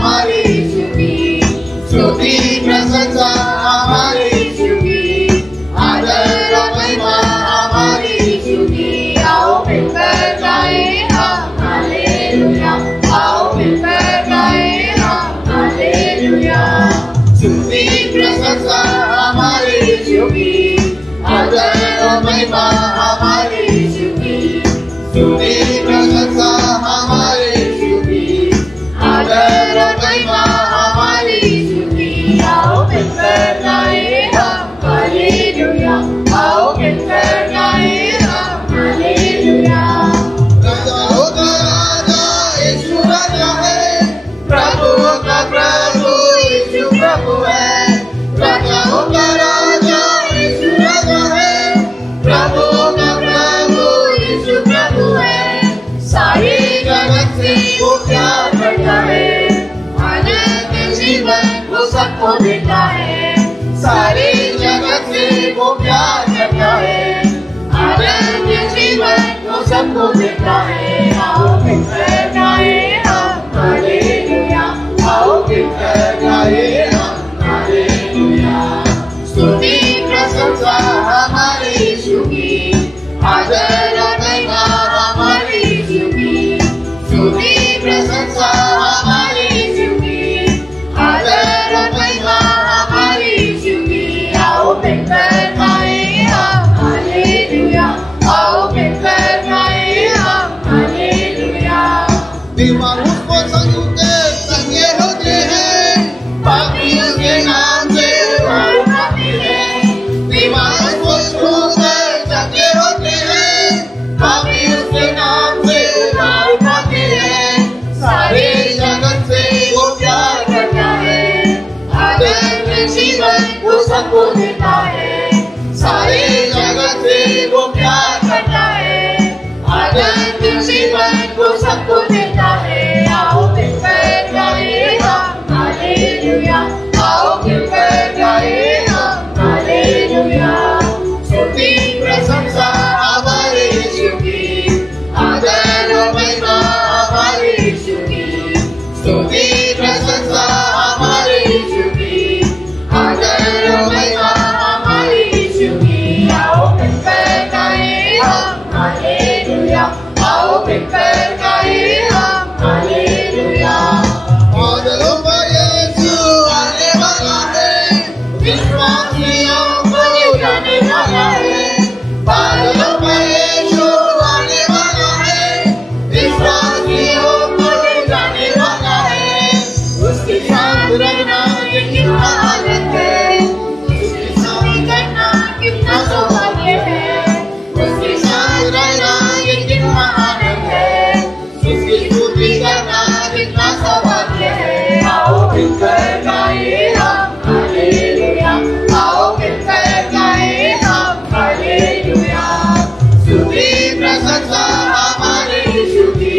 हमारे यीशु की, स्तुति प्रशंसा हमारे यीशु की, आदर और महिमा हमारे यीशु की। आओ मिलकर गाएं हम हालेलुया, आओ मिलकर गाएं हम हालेलुया। स्तुति प्रशंसा हमारे यीशु की, आदर और महिमा हमारे यीशु की, स्तुति प्रशंसा हमारे यीशु की, आदर और महिमा हमारे यीशु की। आओ मिलकर गाएं हम हालेलुया, आओ मिलकर गाएं हम हालेलुया। राजाओं का राजा यीशु राजा है, प्रभुओं का प्रभु यीशु प्रभु है। राजाओं का राजा यीशु राजा है, प्रभुओं का प्रभु यीशु प्रभु है। सारे जगत से वो प्यार करता है, अनंत जीवन वो सबको देता है। सारे जगत से वो प्यार करता है, अनंत जीवन वो सबको देता है। आओ मिलकर गाएं हम हालेलुया, आओ मिलकर गाएं हम हालेलुया। स्तुति प्रशंसा हमारे यीशु की, आदर और महिमा हमारे यीशु की, स्तुति प्रशंसा हमारे यीशु की, आदर और महिमा हमारे यीशु की। आओ मिलकर गाएं हम हालेलुया, आओ मिलकर गाएं हम हालेलुया। दीवारों को संगे होते हैं, पापियों के नाम से उधार पाते हैं। दीवारों को छूकर संगे होते हैं, पापियों के नाम से उधार पाते हैं। सारे जगत से वो प्यार करता है, अनंत जीवन वो सबको देता है। सारे जगत से वो प्यार करता है, अनंत जीवन वो सबको देता है। आओ मिलकर गाएं हम हालेलुया, आओ मिलकर गाएं हम हालेलुया। स्तुति प्रशंसा हमारे यीशु की, आदर और महिमा हमारे यीशु की, स्तुति प्रशंसा हमारे यीशु की, आदर और महिमा हमारे यीशु की। आओ मिलकर गाएं हम हालेलुया, आओ मिलकर गाएं हम हालेलुया। बादलों पर यीशु आने वाला है, विश्वासियों को जाने वाला है। बादलों पर यीशु आने वाला है, विश्वासियों को जाने वाला है। उसके साथ रहना कितना आनंद है, उसके साथ करना कितना सौभाग्य है। उसके साथ रहना कितना आनंद है, उसकी स्तुति करना कितना सौभाग्य है। आओ मिलकर गाएं हम हालेलुया, आओ मिलकर गाएं हम हालेलुया। स्तुति प्रशंसा हमारे यीशु की,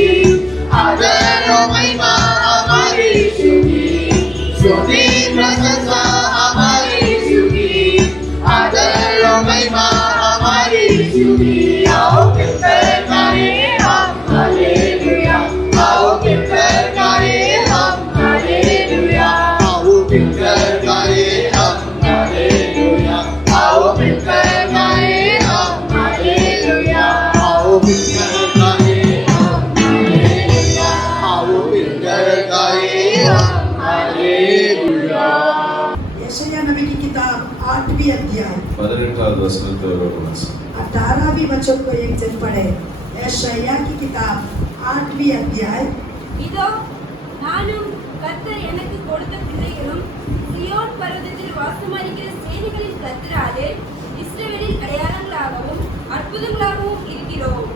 आदर और महिमा हमारे यीशु की, स्तुति प्रशंसा हमारे यीशु की, आदर और महिमा हमारे यीशु की। आओ मिलकर गाएं हम हालेलुया, आओ मिलकर गाएं हम हालेलुया। आओ मिलकर गाएं हम हालेलुया, आओ मिलकर गाएं हम हालेलुया। आओ मिलकर गाएं हम हालेलुया, आओ मिलकर गाएं हम हालेलुया। यशायाह नबी की किताब 8वीं अध्याय 18வது வசனத்தோடு வாசி. 18वीं वचन को एक जन पढ़े। यशायाह की किताब 8वीं अध्याय। இதோ நானும் கர்த்தர் எனக்கு கொடுத்த பிள்ளைகளும் சியோன் பர்வதத்தில் வாசமாயிருக்கிற சேனைகளின் கர்த்தராலே இஸ்ரவேலில் அடையாளங்களாகவும் அற்புதங்களாகவும் இருக்கிறோம்.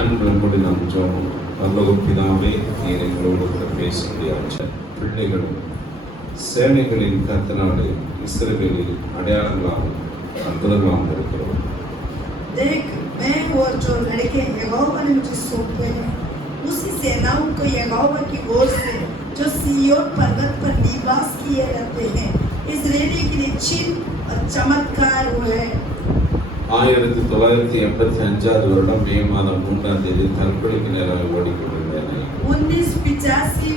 அன்று நம்முடைய நாம் ஜெபம். பரலோக பிதாவே, நீர் எங்களோடு கூட பேசும்படியாக பிள்ளைகளும் சேனைகளின் கர்த்தராலே இஸ்ரவேலில் அடையாளங்களாகவும் அற்புதங்களாகவும் இருக்கிறோம். देख, मैं और जो लड़के यहोवा ने मुझे सौंपे हैं, उसी सेनाओं को यहोवा की ओर से जो सिय्योन पर्वत पर निवास किए रहते हैं, इस्राएली के लिए चिन्ह और चमत्कार हुए। 1985 வருடம் மே மாதம் 3ஆம் தேதி தற்கொலைக்கு நேராக ஓடிக்கொண்டிருந்தேன். 1985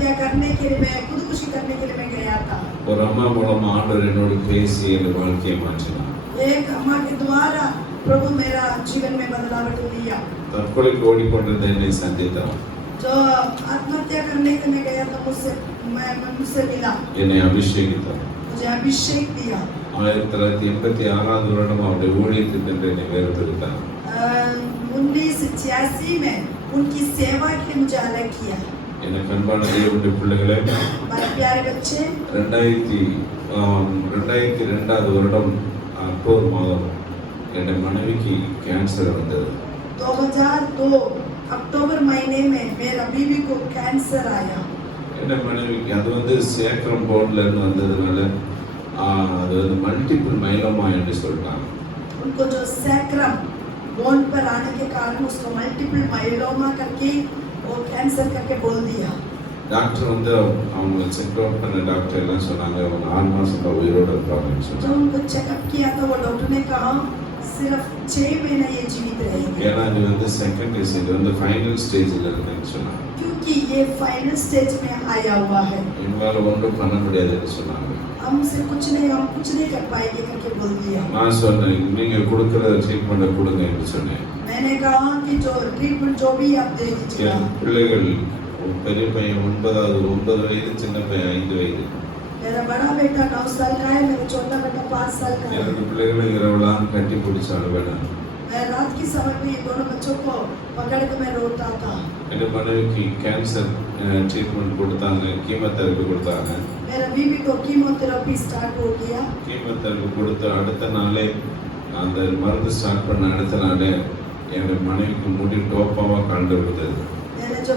आत्महत्या करने के लिए मैं खुदकुशी करने के लिए मैं गया था। ஒரு அம்மா மூலமா ஆண்டவர் என்னோடு பேசி என் வாழ்க்கையை மாற்றினார். एक अम्मा के द्वारा प्रभु मेरा जीवन में बदलाव दिया। தற்கொலைக்கு ஓடிக்கொண்டிருந்த என்னை சந்தித்தார். जो आत्महत्या करने के लिए गया था मुझसे मिला, என்னை அபிஷேகித்தார். मुझे अभिषेक दिया। 1986 வருடம் அவருடைய ஊழியத்துக்கு என்று என்னை வேறுபடுத்தார். 1986 में उनकी सेवा के लिए मुझे अलग किया। எனக்கு அன்பான தேவனுடைய பிள்ளைகளே, हमारे प्यारे बच्चे, 2002 வருடம் அக்டோபர் மாதம் என் மனைவிக்கு கேன்சர் வந்தது. 2002 अक्टूबर महीने में मेरा बीवी को कैंसर आया। என் மனைவிக்கு அது வந்து சேக்ரம் போன்ல இருந்து வந்ததுனால அது வந்து மல்டிபிள் மைலோமா என்று சொல்லிட்டாங்க. उनको जो सैक्रम बोन पर आने के कारण उसको मल्टीपल माइलोमा करके वो कैंसर करके बोल दिया। டாக்டர் வந்து அவங்க செக்அப் பண்ண டாக்டர் எல்லாம் சொன்னாங்க அவங்க 6 மாசம் தான் உயிரோட இருப்பாங்கன்னு சொன்னாங்க. जब उनको चेकअप किया तो वो डॉक्टर ने कहा सिर्फ 6 महीना ये जीवित रहेंगे, ஏன்னா இது வந்து செகண்டரி ஸ்டேஜ் வந்து ஃபைனல் ஸ்டேஜ்ல இருக்குன்னு சொன்னாங்க. क्योंकि ये फाइनल स्टेज में आया हुआ है, இவங்களால ஒன்றும் பண்ண முடியாதுன்னு சொன்னாங்க. हमसे हम कुछ नहीं कर पाएंगे करके बोल दिया। நான் சொன்னேன் நீங்க கொடுக்குற ட்ரீட்மெண்ட்டை கொடுங்க என்று சொன்னேன். मैंने कहा कि जो ट्रीटमेंट जो भी आप दे दीजिएगा। என் பிள்ளைகள் பெரிய பையன் 9 வயது, சின்ன பையன் 5 வயது. मेरा बड़ा बेटा 9 साल का है, मेरा छोटा बेटा 5 साल का है। எனக்கு பிள்ளைகளை இரவெல்லாம் கட்டி பிடிச்சு அழுவேன். मैं रात की समय में ये दोनों बच्चों को पकड़ के मैं रोता था। என் மனைவிக்கு கேன்சர் ட்ரீட்மெண்ட் கொடுத்தாங்க, கீமோதெரபி கொடுத்தாங்க. मेरा बीवी को कीमोथेरेपी स्टार्ट हो गया। கீமோதெரபி கொடுத்த அடுத்த நாளே அந்த மருந்து ஸ்டார்ட் பண்ண அடுத்த நாளே என் மனைவிக்கு முடி டோப்பாவாக கண்டு விடுதது. मैंने जो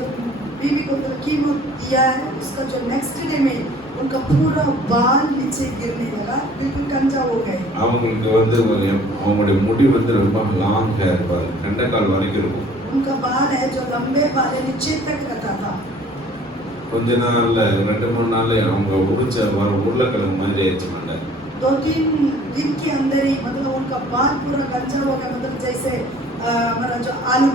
बीवी को कीमो दिया है उसका जो नेक्स्ट डे में उनका पूरा बाल नीचे गिरने लगा, बिल्कुल कंजा हो गए। அவங்களுக்கு வந்து அவங்களுடைய முடி வந்து ரொம்ப லாங் ஹேர் பாரு கண்டக்கால் வரைக்கும் இருக்கும். उनका बाल है जो लंबे बाल है नीचे तक रहता था। கொஞ்ச நாள்ல 2-3 நாள்ல அவங்க உரிச்ச உருளைக்கிழங்கு மாதிரி ஆயிடுச்சு மண்டை. 2-3 दिन के अंदर ही मतलब उनका बाल पूरा कंजा हो गया, मतलब जैसे हमारा जो आलू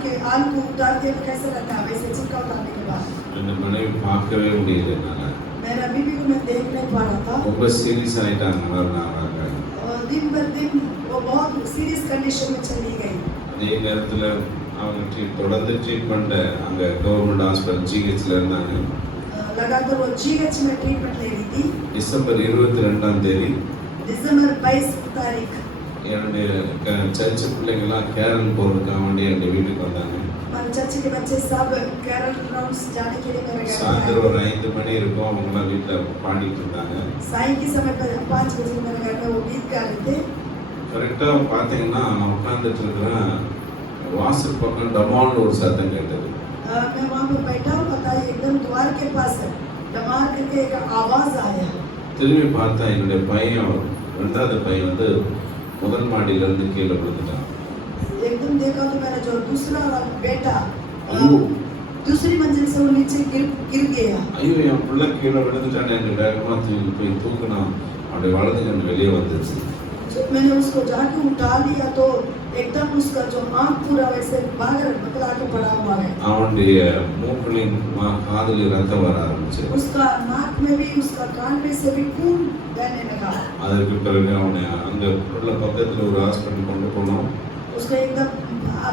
को उतारते हैं कैसे रहता है वैसे छिलका उतारने के बाद। என் மனைவி பார்க்கவே முடியல என்னால. मेरा बीवी को मैं देख नहीं पा रहा था। ரொம்ப சீரியஸ் ஆயிட்டாங்க வர்றாங்க. दिन ब दिन वो बहुत सीरियस कंडीशन में चली गई। அதே நேரத்தில் அவங்க தொடர்ந்து ட்ரீட்மெண்ட் அங்கே கவர்மெண்ட் ஹாஸ்பிட்டல் ஜிஹெச்ல இருந்தாங்க. लगातार वो जीएच में ट्रीटमेंट ले रही थी। டிசம்பர் 22ஆம் தேதி दिसंबर 22 तारीख என்னுடைய சர்ச் பிள்ளைங்கெல்லாம் கேரள் போகிறதுக்காக வேண்டி என் வீட்டுக்கு வந்தாங்க. हमारे चर्च के बच्चे सब केरल राउंड्स जाने के लिए मेरे घर சாயந்தரம் आए। ஒரு 5 மணி இருக்கும், அவங்களாம் வீட்டில் பாடிட்டு இருந்தாங்க. साई के समय पर 5 बजे मेरे घर में वो गीत गा रहे थे। கரெக்டாக பார்த்தீங்கன்னா நான் உட்காந்துட்டு இருக்கிறேன், வாசல் பக்கம் டமால்னு ஒரு சத்தம் கேட்டது. मैं वहाँ पे बैठा हुआ था, एकदम द्वार के पास डमार करके एक आवाज आया। திரும்பி பார்த்தா என்னுடைய பையன் 2வது பையन வந்து முதல் மாடியிலேருந்து கீழே விழுந்துட்டான். एकदम देखा तो मेरा जो दूसरा बेटा ஐயோ दूसरी मंजिल से वो नीचे गिर गया। ஐயோ என் பிள்ளை கீழே விழுந்துட்டானே என்று வேகமாக தூக்கி போய் தூக்குனா அவருடைய வலது கண் வெளியே வந்துச்சு. जब मैंने उसको जाके उठा लिया तो एकदम उसका जो आँख पूरा वैसे बाहर निकला के पड़ा हुआ है। அவனுடைய மூக்கிலையும் காதில் ரத்தம் வர ஆரம்பிச்சு. उसका नाक में भी उसका कान में से भी खून बहने लगा। அதற்கு பிறகு அவனை அங்கே உள்ள பக்கத்தில் ஒரு ஹாஸ்பிட்டல் கொண்டு போனோம். उसको एकदम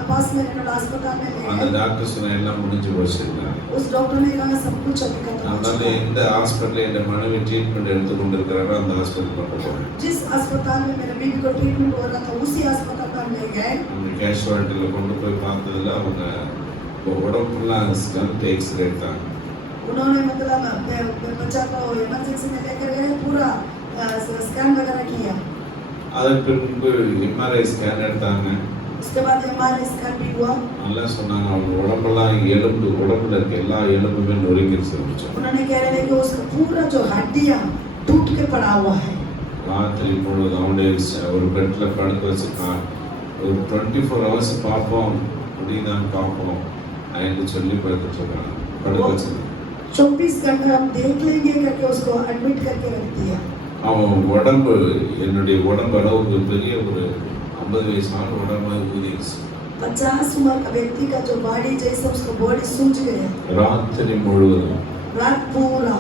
पास में अस्पताल में ले அந்த गए। டாக்டர் சொன்ன எல்லாம் முடிஞ்சு போச்சுங்க. उस डॉक्टर ने कहा सब कुछ अभी खत्म हो அதனால चुका है। எந்த ஹாஸ்பிட்டலில் என் மனைவி ட்ரீட்மெண்ட் எடுத்து கொண்டு இருக்கிறாரோ அந்த ஹாஸ்பிட்டல் கொண்டு போனேன். जिस अस्पताल में मेरे बीवी को ट्रीटमेंट हो रहा था उसी अस्पताल में ले गए। அந்த கேஷுவாலிட்டியில் கொண்டு போய் பார்த்ததுல அவங்க உடம்புலாம் ஸ்கல்ப் எக்ஸ்ரே எடுத்தாங்க. उन्होंने मतलब बच्चा को इमरजेंसी में लेकर गए, पूरा स्कैन वगैरह किया। அதற்கு பின்பு எம்ஆர்ஐ ஸ்கேன் எடுத்தாங்க. उसके बाद हमारे स्कैन भी हुआ। நல்லா சொன்னாங்க அவங்க உடம்பெல்லாம் உடம்புல இருக்க எல்லா எலும்புமே நொறுங்கிருச்சு இருந்துச்சு. उन्होंने कह रहे थे कि उसका पूरा जो हड्डियां टूट के पड़ा हुआ है। ராத்திரி பொழுது அவனுடைய ஒரு பெட்டில் படுக்க வச்சு ஒரு 24 hours பார்ப்போம் முடியுதான்னு பார்ப்போம் அப்படின்னு சொல்லி படுக்க வச்சு 24 घंटे हम देख लेंगे करके उसको एडमिट करके रख दिया। அவன் உடம்பு என்னுடைய உடம்பு அளவுக்கு பெரிய ஒரு 50 வயசான உடம்பு ஊதிடுச்சு. 50 उम्र का व्यक्ति का जो बॉडी जैसे उसको बॉडी सूज गया। ராத்திரி முழுவதும் रात पूरा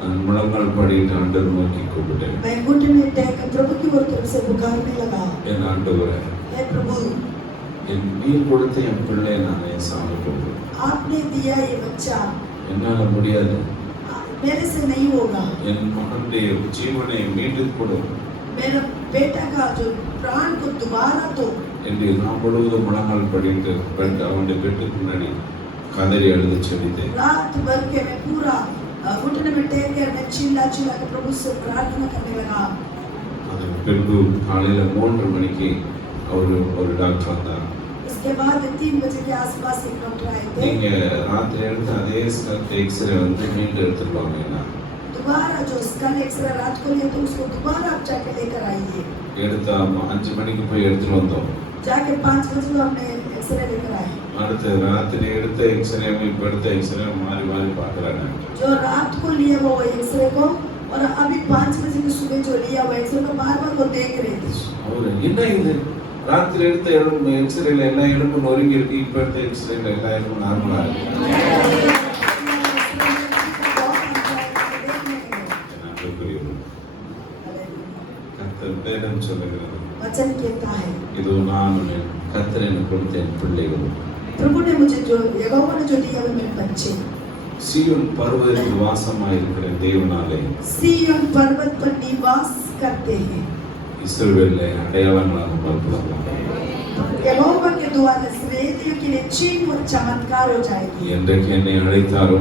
நான் முழங்கால் படிட்டு ஆண்டவர் நோக்கி கூப்பிட்டேன். मैं घुटने टेक प्रभु की ओर तरफ से पुकारने लगा, என் ஆண்டவரே, हे प्रभु, நீ கொடுத்த என் பிள்ளை நான் என் சாமி கொடுக்கிறேன். आपने दिया ये बच्चा, என்னால முடியாது. मेरे से नहीं होगा. என் மகனுடைய ஜீவனை மீட்டு கொடு मेरा बेटा का जो प्राण को दोबारा दो. என்று நான் முழுவதும் முழங்கால் படிட்டு அவனுடைய பெட்டுக்கு முன்னாடி கதறி அழுது செபித்தேன். रात भर के मैं पूरा घुटने में टेक कर मैं चिल्ला चिल्ला के प्रभु से प्रार्थना करने लगा. அதற்கு பின்பு காலையில 3 மணிக்கு ஒரு டாக்டர் வந்தார். इसके बाद 3 बजे के आसपास एक डॉक्टर आए थे. நீங்க ராத்திரி எடுத்த அதே ஸ்கல் எக்ஸ்ரே வந்து மீண்டும் எடுத்துருவாங்க. दोबारा जो स्कल एक्सरे रात को लिया तो उसको दोबारा आप जाके लेकर आइए. எடுத்த 5 மணிக்கு போய் எடுத்துட்டு வந்தோம். जाके 5 बजे को हमने एक्सरे लेकर आए. அடுத்த ராத்திரி எடுத்த எக்ஸ்ரே இப்ப எடுத்த எக்ஸ்ரே மாறி மாறி பார்க்கறாங்க. जो रात को लिया वो एक्सरे को और अभी 5 बजे की सुबह जो लिया वो एक्सरे को बार-बार वो देख रहे थे. அவரு என்ன இது ராத்திரி எடுத்த எக்ஸ்ரேல எல்லா எலும்பும் நொறுங்கி இருக்கு, இப்ப எடுத்த எக்ஸ்ரேல எல்லா எலும்பும் நார்மலா இருக்கு. கர்த்தர் வேதம் சொல்லுகிறது, वचन कहता है, இதோ நான் கர்த்தர் எனக்கு கொடுத்த என் பிள்ளைகள் प्रभु ने मुझे जो यहोवा ने जो दिया वो मेरे बच्चे. சீயோன் பர்வதத்தில் வாசமாயிருக்கிற தேவனாலே सिय्योन पर्वत पर निवास करते हैं. இஸ்ரவேலை அடையாளங்களாக புறப்படலாம். यहोवा के द्वारा इस्राएलियों के लिए चिन्ह और चमत्कार हो जाएगी. என்றைக்கு என்னை அழைத்தாரோ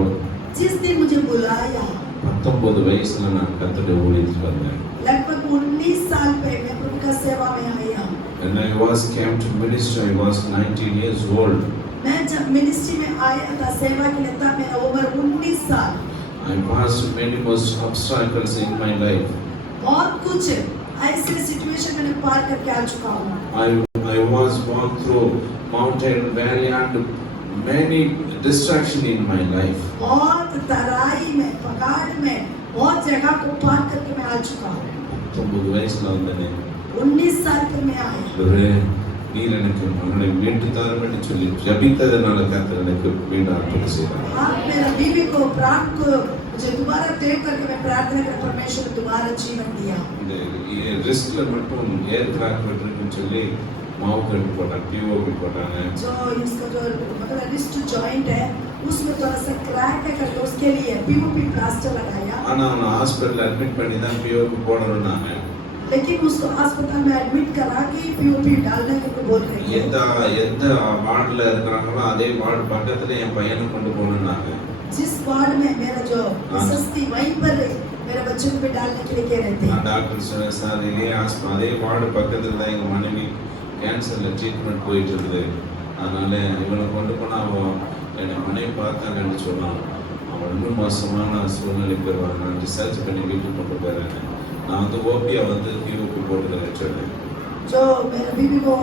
जिस दिन मुझे बुलाया 19 வயசுல நான் கர்த்தருடைய ஊழியத்துக்கு வந்தேன். लगभग 19 साल पहले मैं प्रभु का सेवा में आया. When I came to ministry, I was 19 years old. मैं जब मिनिस्ट्री में आया था सेवा के लिए तब मेरा उम्र 19 साल. I passed many most obstacles in my life. बहुत कुछ ऐसे सिचुएशन मैंने पार करके आ चुका हूँ. I was walked through mountain, valley and many distraction in my life. बहुत तराई में पहाड़ में बहुत जगह को पार करके मैं आ चुका हूँ. 19 வயசுல வந்தேன். 19 साल पर मैं आया. ஒரே நீர் எனக்கு மகனை மீட்டு தாரும் என்று சொல்லி ஜபித்ததனால கர்த்தர் எனக்கு மீண்டும் அற்புதம் செய்தார். आप मेरा बीवी को प्राण को मुझे दोबारा देव करके मैं प्रार्थना कर परमेश्वर ने दोबारा जीवन दिया. இந்த ரிஸ்க்ல மட்டும் ஏர் கிராக் இருக்குன்னு சொல்லி மாவு கட்டு போட்டாங்க, பிஓபி போட்டாங்க. जो इसका जो मतलब रिस्ट जॉइंट है उसमें थोड़ा सा क्रैक है करके उसके लिए पीओपी प्लास्टर लगाया. ஆனா அவனை ஹாஸ்பிட்டல் அட்மிட் பண்ணி தான் பிஓபி போடணும்னாங்க. लेकिन उसको अस्पताल में एडमिट करा के पीओपी डालने के बोल रहे थे. எந்த வார்டுல இருக்கிறாங்களோ அதே வார்டு பக்கத்துல என் பையனை கொண்டு போகணும்னாங்க. जिस वार्ड में मेरा जो सस्ती वहीं पर मेरे बच्चों को भी डालने के लिए कह रहे थे. டாக்டர் சொன்னார், சார் அதே வார்டு பக்கத்துல தான் எங்க மனைவி கேன்சர்ல ட்ரீட்மெண்ட் போயிட்டு இருக்குது, அதனால இவனை கொண்டு போனா அவன் என்னை மனைவி பார்த்தாங்கன்னு சொன்னான், அவன் 2 மாசமான சூழ்நிலைக்கு வருவாங்க, நான் ரிசர்ச் பண்ணி வீட்டுக்கு கொண்டு போறேன். நான் வந்து ஓபியா வந்து பிஓபி போட்டு வச்சிருந்தேன். जो मेरे बीवी को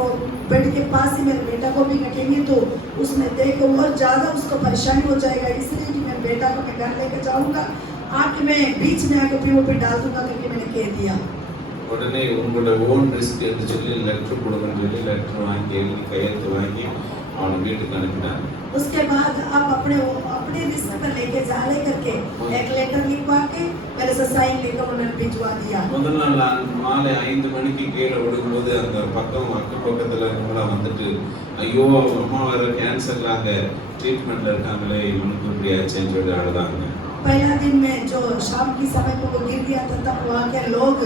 बेड के पास ही मेरे बेटा को भी रखेंगे तो उसने देखो और ज्यादा उसको परेशानी हो जाएगा, इसलिए कि मैं बेटा को मैं घर लेकर जाऊंगा, आके मैं बीच में आके पीओपी डाल दूंगा करके मैंने कह दिया. உடனே உங்களோட ஓன் ரிஸ்க் என்று சொல்லி லெட்டர் கொடுங்கன்னு சொல்லி லெட்டர் வாங்கி எழுதி கையெழுத்து வாங்கி அவனை வீட்டுக்கு அனுப்பினாங்க. उसके बाद आप अपने रिस्क पर लेके जा ले करके एक लेटर लिखवा के मेरे से साइन लेकर उन्होंने भिजवा दिया. முதல் நாள் மாலை 5 மணிக்கு கீழே விடும்போது அந்த பக்கம் பக்கத்துல இருக்கவங்களாம் வந்துட்டு, ஐயோ அம்மா வர கேன்சர்ல அங்க ட்ரீட்மெண்ட்ல இருக்காங்களே, இவனுக்கு இப்படி ஆச்சுன்னு சொல்லி அழுதாங்க. पहला दिन में जो शाम की समय को वो गिर गया था तब वहाँ के लोग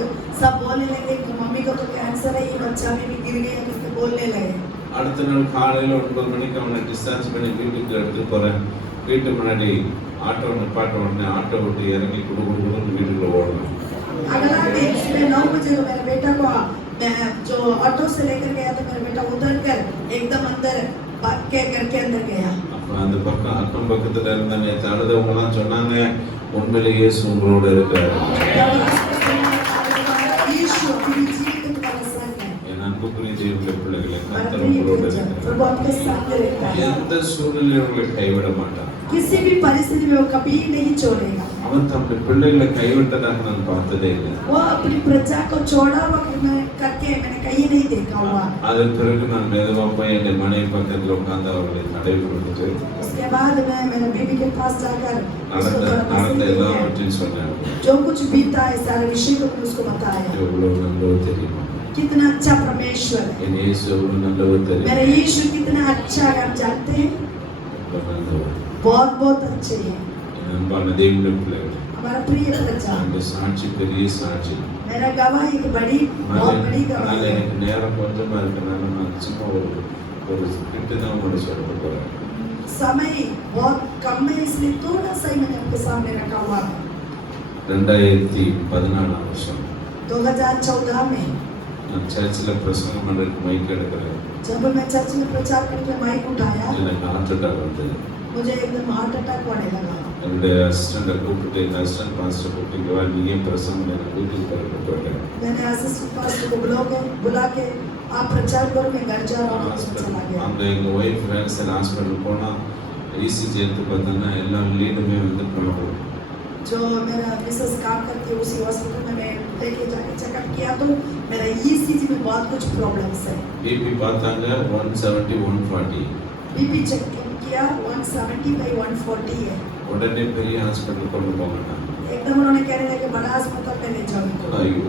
सब बोलने लगे कि मम्मी को तो कैंसर है, ये बच्चा भी गिर गया करके बोलने लगे. அடுத்த நாள் காலையில 9 மணிக்கு அவனை டிஸ்சார்ஜ் பண்ணி வீட்டுக்கு எடுத்துட்டு போறேன். வீட்டு முன்னாடி ஆட்டோ நிப்பாட்ட உடனே ஆட்டோ விட்டு இறங்கி குடுகுடுன்னு வீட்டுக்குள்ள ஓடணும். अगला दिन सुबह 9 बजे को मेरे बेटा को मैं जो ऑटो से लेकर गया था मेरा बेटा उतर कर एकदम अंदर भाग के घर के अंदर गया. அப்ப அந்த பக்கம் அக்கம் பக்கத்துல இருந்த நேற்று அழுதவங்க எல்லாம் சொன்னாங்க, உண்மையிலேயே இயேசு உங்களோட இருக்காரு. यीशु अपनी जीवित वाला सन है. என் அன்புக்குரிய ஜீவனுள்ள பிள்ளைகளை और கர்த்தர் प्रिय உங்களோட बच्चा, இருக்காரு. प्रभु आपके साथ रहता है. எந்த சூழ்நிலையும் உங்களை கைவிட மாட்டார். किसी भी परिस्थिति में वो कभी नहीं छोड़ेगा. அவன் தம்முடைய பிள்ளைகளை கைவிட்டதாக நான் பார்த்ததே இல்லை. वो अपनी प्रजा को छोड़ा हुआ करके मैंने कहीं नहीं देखा हुआ. அதன் பிறகு நான் மெதுவா போய் என் மனைவி பக்கத்துல உட்கார்ந்து அவர்களை தடவி கொடுத்துட்டு, उसके बाद मैं मेरे बीबी के पास जाकर उसको நடந்த थोड़ा நடந்த तसल्ली दी है। எல்லாவற்றையும் சொன்னேன். जो कुछ बीता है सारे विषय को मैंने उसको बताया। எவ்வளவு நல்லவர் தெரியுமா? कितना अच्छा परमेश्वर है। என் இயேசு எவ்வளவு நல்லவர் தெரியுமா? मेरा यीशु कितना अच्छा है, आप जानते हैं? எவ்வளவு நல்லவர். बहुत बहुत अच्छे हैं என் அன்பான தேவனுடைய பிள்ளைகளே, हमारा प्रिय बच्चा। அந்த சாட்சி பெரிய சாட்சி. मेरा गवाह एक बड़ी बहुत बड़ी गवाह அதனால है। எனக்கு நேரம் கொஞ்சமா இருக்கனால நான் சும்மா ஒரு ஸ்கிரிப்ட் தான் உங்களுக்கு சொல்ல போறேன். समय बहुत कम है इसलिए थोड़ा सा ही मैंने आपके सामने रखा हुआ है। 2014 வருஷம் 2014 में நான் சர்ச்சில் பிரசங்கம் பண்ணுறதுக்கு மைக் எடுக்கிறேன். जब मैं चर्च में प्रचार करके माइक उठाया, எனக்கு ஹார்ட் அட்டாக் வந்தது. मुझे एकदम हार्ट अटैक होने लगा। என்னுடைய அசிஸ்டண்ட்டை கூப்பிட்டு என் அசிஸ்டன்ட் பாஸ்டர் கூப்பிட்டு வா நீ ஏன் பிரசங்கம் எனக்கு வீட்டுக்கு போயிட்டேன். मैंने असिस्टेंट पास्टर को बुला के आप प्रचार करो, मैं घर जा रहा हूँ, उसमें चला गया। அங்கே எங்கள் ஒய்ஃப் வேலை செய்ய ஹாஸ்பிட்டல் போனால் இசிஜி எடுத்து பார்த்தோன்னா எல்லா லீடுமே வந்து ப்ராப்ளம். जो मेरा मिसेस काम करती है उसी हॉस्पिटल में मैं लेके जाके चेकअप किया तो मेरा ईसीजी में बहुत कुछ प्रॉब्लम्स है। பிபி பார்த்தாங்க 170 140. बीपी चेक किया 170/140 है। உடனே பெரிய ஹாஸ்பிட்டல் கொண்டு போங்க. एकदम उन्होंने कहने लगे बड़ा अस्पताल में ले जाओ इनको। ஐயோ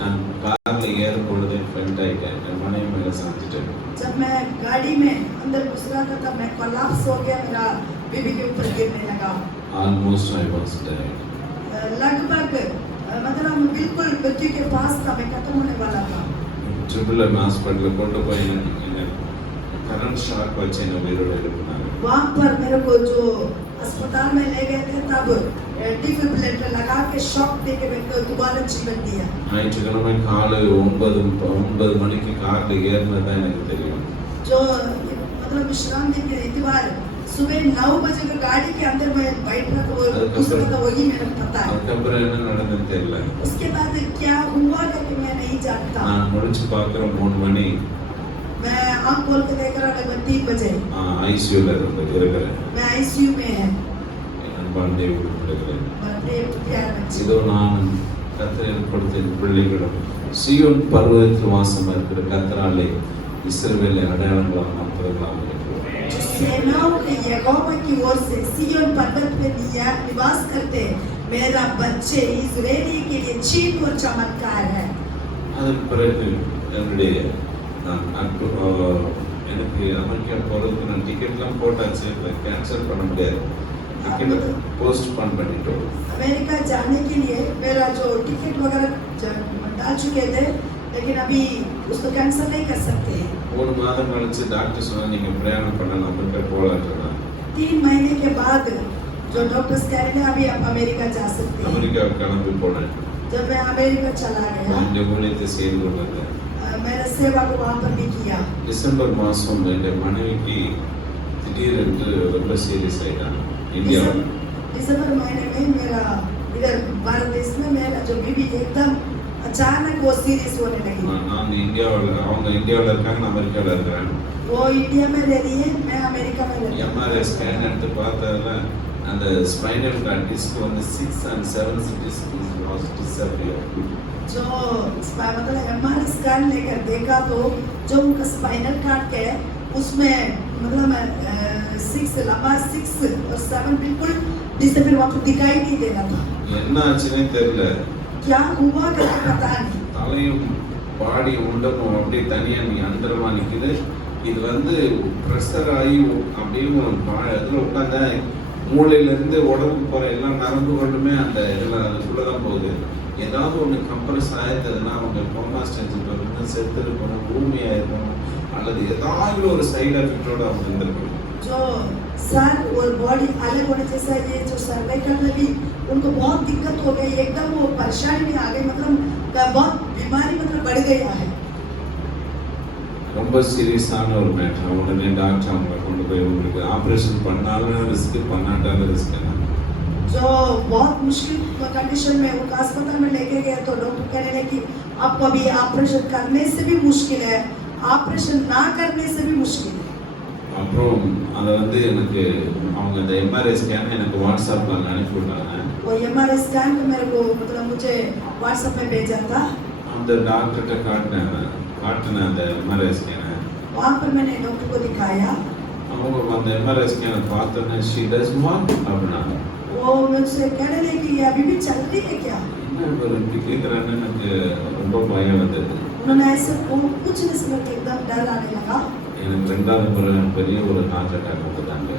நான் காரில் ஏறும் பொழுது ஃப்ரெண்ட் ஆகிட்டேன். என் மனைவி மேலே சாஞ்சிட்டேன். जब मैं गाड़ी में अंदर घुस रहा था तब मैं कोलैप्स हो गया, मेरा बीबी के ऊपर गिरने लगा। Almost I was dead. लगभग मतलब बिल्कुल मृत्यु के पास था, मैं खत्म होने वाला था। ட்ரிபிள் ஹாஸ்பிட்டலில் கொண்டு போய் என்ன கரண்ட் ஷாக் வச்சு என்ன உயிரோடு எழுப்பினாங்க. वहाँ पर मेरे को जो अस्पताल में ले गए थे तब डिफिब्रिलेटर लगा के शॉक देके मेरे को दोबारा जीवन दिया। ஞாயிற்றுக்கிழமை காலை 9 மணிக்கு காரில் ஏறினது தான் எனக்கு தெரியும். जो मतलब विश्राम दिन के इतवार सुबह 9 बजे को गाड़ी के अंदर मैं बैठ रहा था, वो दूसरा था वही मेरे को पता है। அதுக்கப்புறம் என்ன நடந்தது தெரியல. उसके बाद क्या हुआ कि मैं नहीं जानता। நான் முடிச்சு பார்க்குறேன் 3 மணி. मैं आँख खोल के देख रहा लगभग 3 बजे ஐசியூல இருக்கிறேன். मैं आईसीयू में है। அன்பான தேவனுடைய பிள்ளைகளே, प्यार बच्चे, இதோ நான் கர்த்தர் கொடுத்த பிள்ளைகளும் சீயோன் பர்வதத்தில் வாசம் இருக்கிற கர்த்தராலே இஸ்ரவேலை அடையாளங்களாக மாற்றுவதாக இருக்கிறோம். जो सेनाओं के यहोवा की ओर से सिय्योन पर्वत पे निवास करते मेरा बच्चे इस्राएली के लिए चिन्ह और चमत्कार है। அதன் பிறகு என்னுடைய எனக்கு அமெரிக்கா போகிறதுக்கு நான் டிக்கெட்லாம் போட்டாச்சு, இப்போ கேன்சல் பண்ண முடியாது. டிக்கெட்டை போஸ்ட்போன் பண்ணிட்டோம். अमेरिका जाने के लिए मेरा जो टिकट वगैरह डाल चुके थे, लेकिन अभी उसको कैंसिल नहीं कर सकते। 3 மாதம் கழிச்சு டாக்டர் சொன்னா நீங்க பிரயாணம் பண்ணலாம், அமெரிக்கா போகலாம். 3 महीने के बाद जो डॉक्टर्स कह रहे थे अभी आप अमेरिका जा सकते हैं। அமெரிக்கா கிளம்பி போனேன். जब मैं अमेरिका चला गया, இந்த ஊழியத்தை செய்து கொண்டேன். मैंने सेवा को वहाँ पर भी किया। டிசம்பர் மாதம் என் மனைவிக்கு திடீரென்று ரொம்ப சீரியஸ் ஆயிட்டாங்க இந்தியாவில். दिसंबर महीने में मेरा इधर भारत देश में मेरा जो बीबी एकदम अचानक वो सीरियस होने लगी। நான் இந்தியாவில், அவங்க இந்தியாவில் இருக்காங்க, நான் அமெரிக்காவில் இருக்கிறேன். वो इंडिया में रह रही है, मैं अमेरिका में रहती हूँ। எம்ஆர்ஐ ஸ்கேன் எடுத்து பார்த்ததுல அந்த ஸ்பைனல் கார்ட் டிஸ்க் வந்து 6 and 7 டிஸ்க் லாஸ்ட் டிஸ்அப்பியர். जो मतलब एमआरआई स्कैन लेकर देखा तो जो उनका स्पाइनल कार्ड है उसमें मतलब 6 लंबा 6 और 7 बिल्कुल डिसअपियर, वहाँ पर दिखाई नहीं दे रहा था। என்ன ஆச்சுன்னே தெரியல. क्या हुआ करके पता नहीं। தலையும் பாடி உடம்பும் அப்படியே தனியா நீ அந்தரமா நிக்குது. இது வந்து ப்ரெஷர் ஆகி அப்படியே இதில் உட்காந்தா மூளையில இருந்து உடம்புக்கு போற எல்லா நரம்புகளுமே அந்த இதெல்லாம் அதுக்குள்ளதான் போகுது. ஏதாவது ஒன்று கம்ப்ரஸ் ஆயிருந்ததுன்னா அவங்க கோமா ஸ்டேஜுக்கு வந்து செத்து இருக்கணும், பூமியா இருக்கணும், அல்லது ஏதாவது ஒரு சைடு எஃபெக்டோட அவங்க இருந்திருக்கணும். जो सर और बॉडी अलग होने जैसा ये जो सर्वाइकल में भी उनको बहुत दिक्कत हो गई, एकदम वो परेशानी में आ गई, मतलब बहुत बीमारी मतलब बढ़ गया है। ரொம்ப சீரியஸான ஒரு மேட்டர். உடனே டாக்டர் அவங்களை கொண்டு போய் உங்களுக்கு ஆப்ரேஷன் பண்ணாலும் ரிஸ்க், பண்ணாட்டாலும் ரிஸ்க். जो बहुत मुश्किल कंडीशन में उनको अस्पताल में लेके गए तो डॉक्टर कहने लगे कि आपको अभी ऑपरेशन करने से भी मुश्किल है, ऑपरेशन ना करने से भी मुश्किल है। அப்புறம் அதை வந்து எனக்கு அவங்க இந்த எம்ஆர்ஐ ஸ்கேன் எனக்கு வாட்ஸ்அப்பில் அனுப்பி விட்டாங்க. वो एमआरआई स्कैन मेरे को मतलब मुझे व्हाट्सएप में भेजा था। அந்த டாக்டர்கிட்ட காட்டினேன் அந்த எம்ஆர்ஐ ஸ்கேனை. वहाँ पर मैंने डॉक्टर को दिखाया। அவங்க அந்த எம்ஆர்ஐ ஸ்கேனை பார்த்தோன்னே ஷி டஸ் வாட் அப்படின்னாங்க. वो मुझसे कहने लगे कि ये अभी भी चल रही है क्या? என்ன இவர் இப்படி கேட்குறான்னு எனக்கு ரொம்ப பயம் வந்தது. उन्होंने ऐसे पूछने से मेरे को एकदम डर आने लगा। எனக்கு ரெண்டாவது முறை பெரிய ஒரு ஹார்ட் அட்டாக் வந்துட்டாங்க.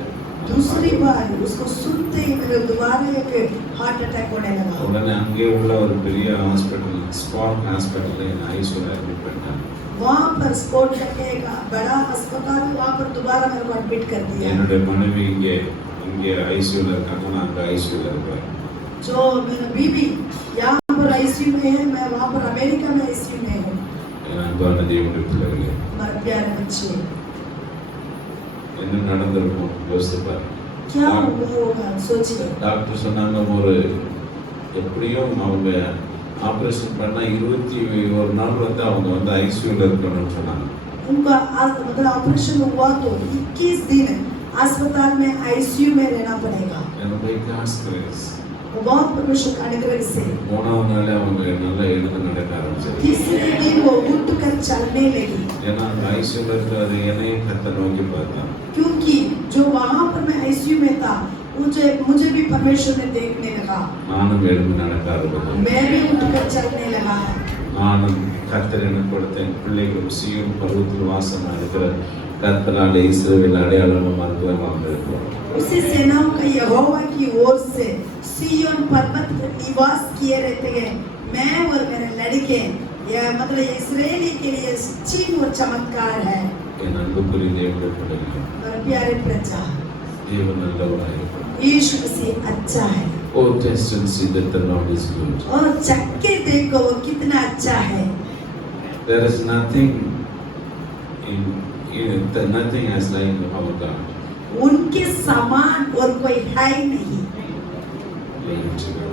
दूसरी बार उसको सुनते ही मेरे दोबारा एक हार्ट अटैक होने लगा। உடனே அங்கே உள்ள ஒரு பெரிய ஹாஸ்பிட்டல் ஸ்பாட் ஹாஸ்பிட்டலில் ஐசியூவில் அட்மிட் பண்ணிட்டாங்க. वहाँ पर स्पॉट करके एक बड़ा अस्पताल वहाँ पर दोबारा मेरे को एडमिट कर दिया। என்னுடைய மனைவி இங்கே ஐசியூவில் இருக்காங்க, நான் அங்கே ஐசியூவில் இருக்கேன். जो मेरा बीवी यहाँ पर आईसीयू में है, मैं वहाँ पर अमेरिका में आईसीयू में हूँ। என் அன்பான தேவனுடைய பிள்ளைகளே, हमारे प्यारे बच्चे, என்ன நடந்திருக்கும் யோசிப்பார். क्या हुआ होगा सोचिए। டாக்டர் சொன்னாங்க ஒரு எப்படியும் அவங்க ஆப்ரேஷன் பண்ணா 21 நாள் வந்து அவங்க வந்து ஐசியூவில் இருக்கணும்னு சொன்னாங்க. उनका मतलब ऑपरेशन हुआ तो 21 दिन अस्पताल में आईसीयू में रहना पड़ेगा। என்னுடைய காஸ்ட்ரேஸ் वो बहुत परमेश्वर का अनुग्रह से 3வது நாளே அவங்க நல்லா எழுந்து நடக்க ஆரம்பிச்சாங்க. तीसरे दिन वो उठकर चलने लगी, ஏன்னா அந்த ஐசியூவில் இருக்கிறது என்னையும் கத்த நோக்கி பார்த்தான். क्योंकि जो वहाँ पर मैं आईसीयू में था मुझे भी परमेश्वर ने देखने लगा। நானும் எழுந்து நடக்க ஆரம்பித்தேன். मैं भी उठकर चलने लगा। நானும் கர்த்தர் எனக்கு கொடுத்த என் பிள்ளைகளும் சீயோன் பர்வதத்தில் வாசமாக இருக்கிற கர்த்தரால் இஸ்ரவேல் அடையாளமும் அற்புதமாக இருக்கிறோம். उसी सेनाओं का यहोवा की ओर से सिय्योन पर्वत पर निवास किए रहते हैं। मैं और मेरे लड़के, यह मतलब इस्राएली के लिए चिन्ह और चमत्कार है। என் அன்புக்குரிய தேவனுடைய பிள்ளைகளே, और प्यारे प्रजा, தேவன் நல்லவராக இருக்கிறார். यीशु मसीह अच्छा है। Oh, taste and see that the Lord is good. और चख के देखो वो कितना अच्छा है। There is nothing nothing as like our God. उनके समान और कोई है ही नहीं।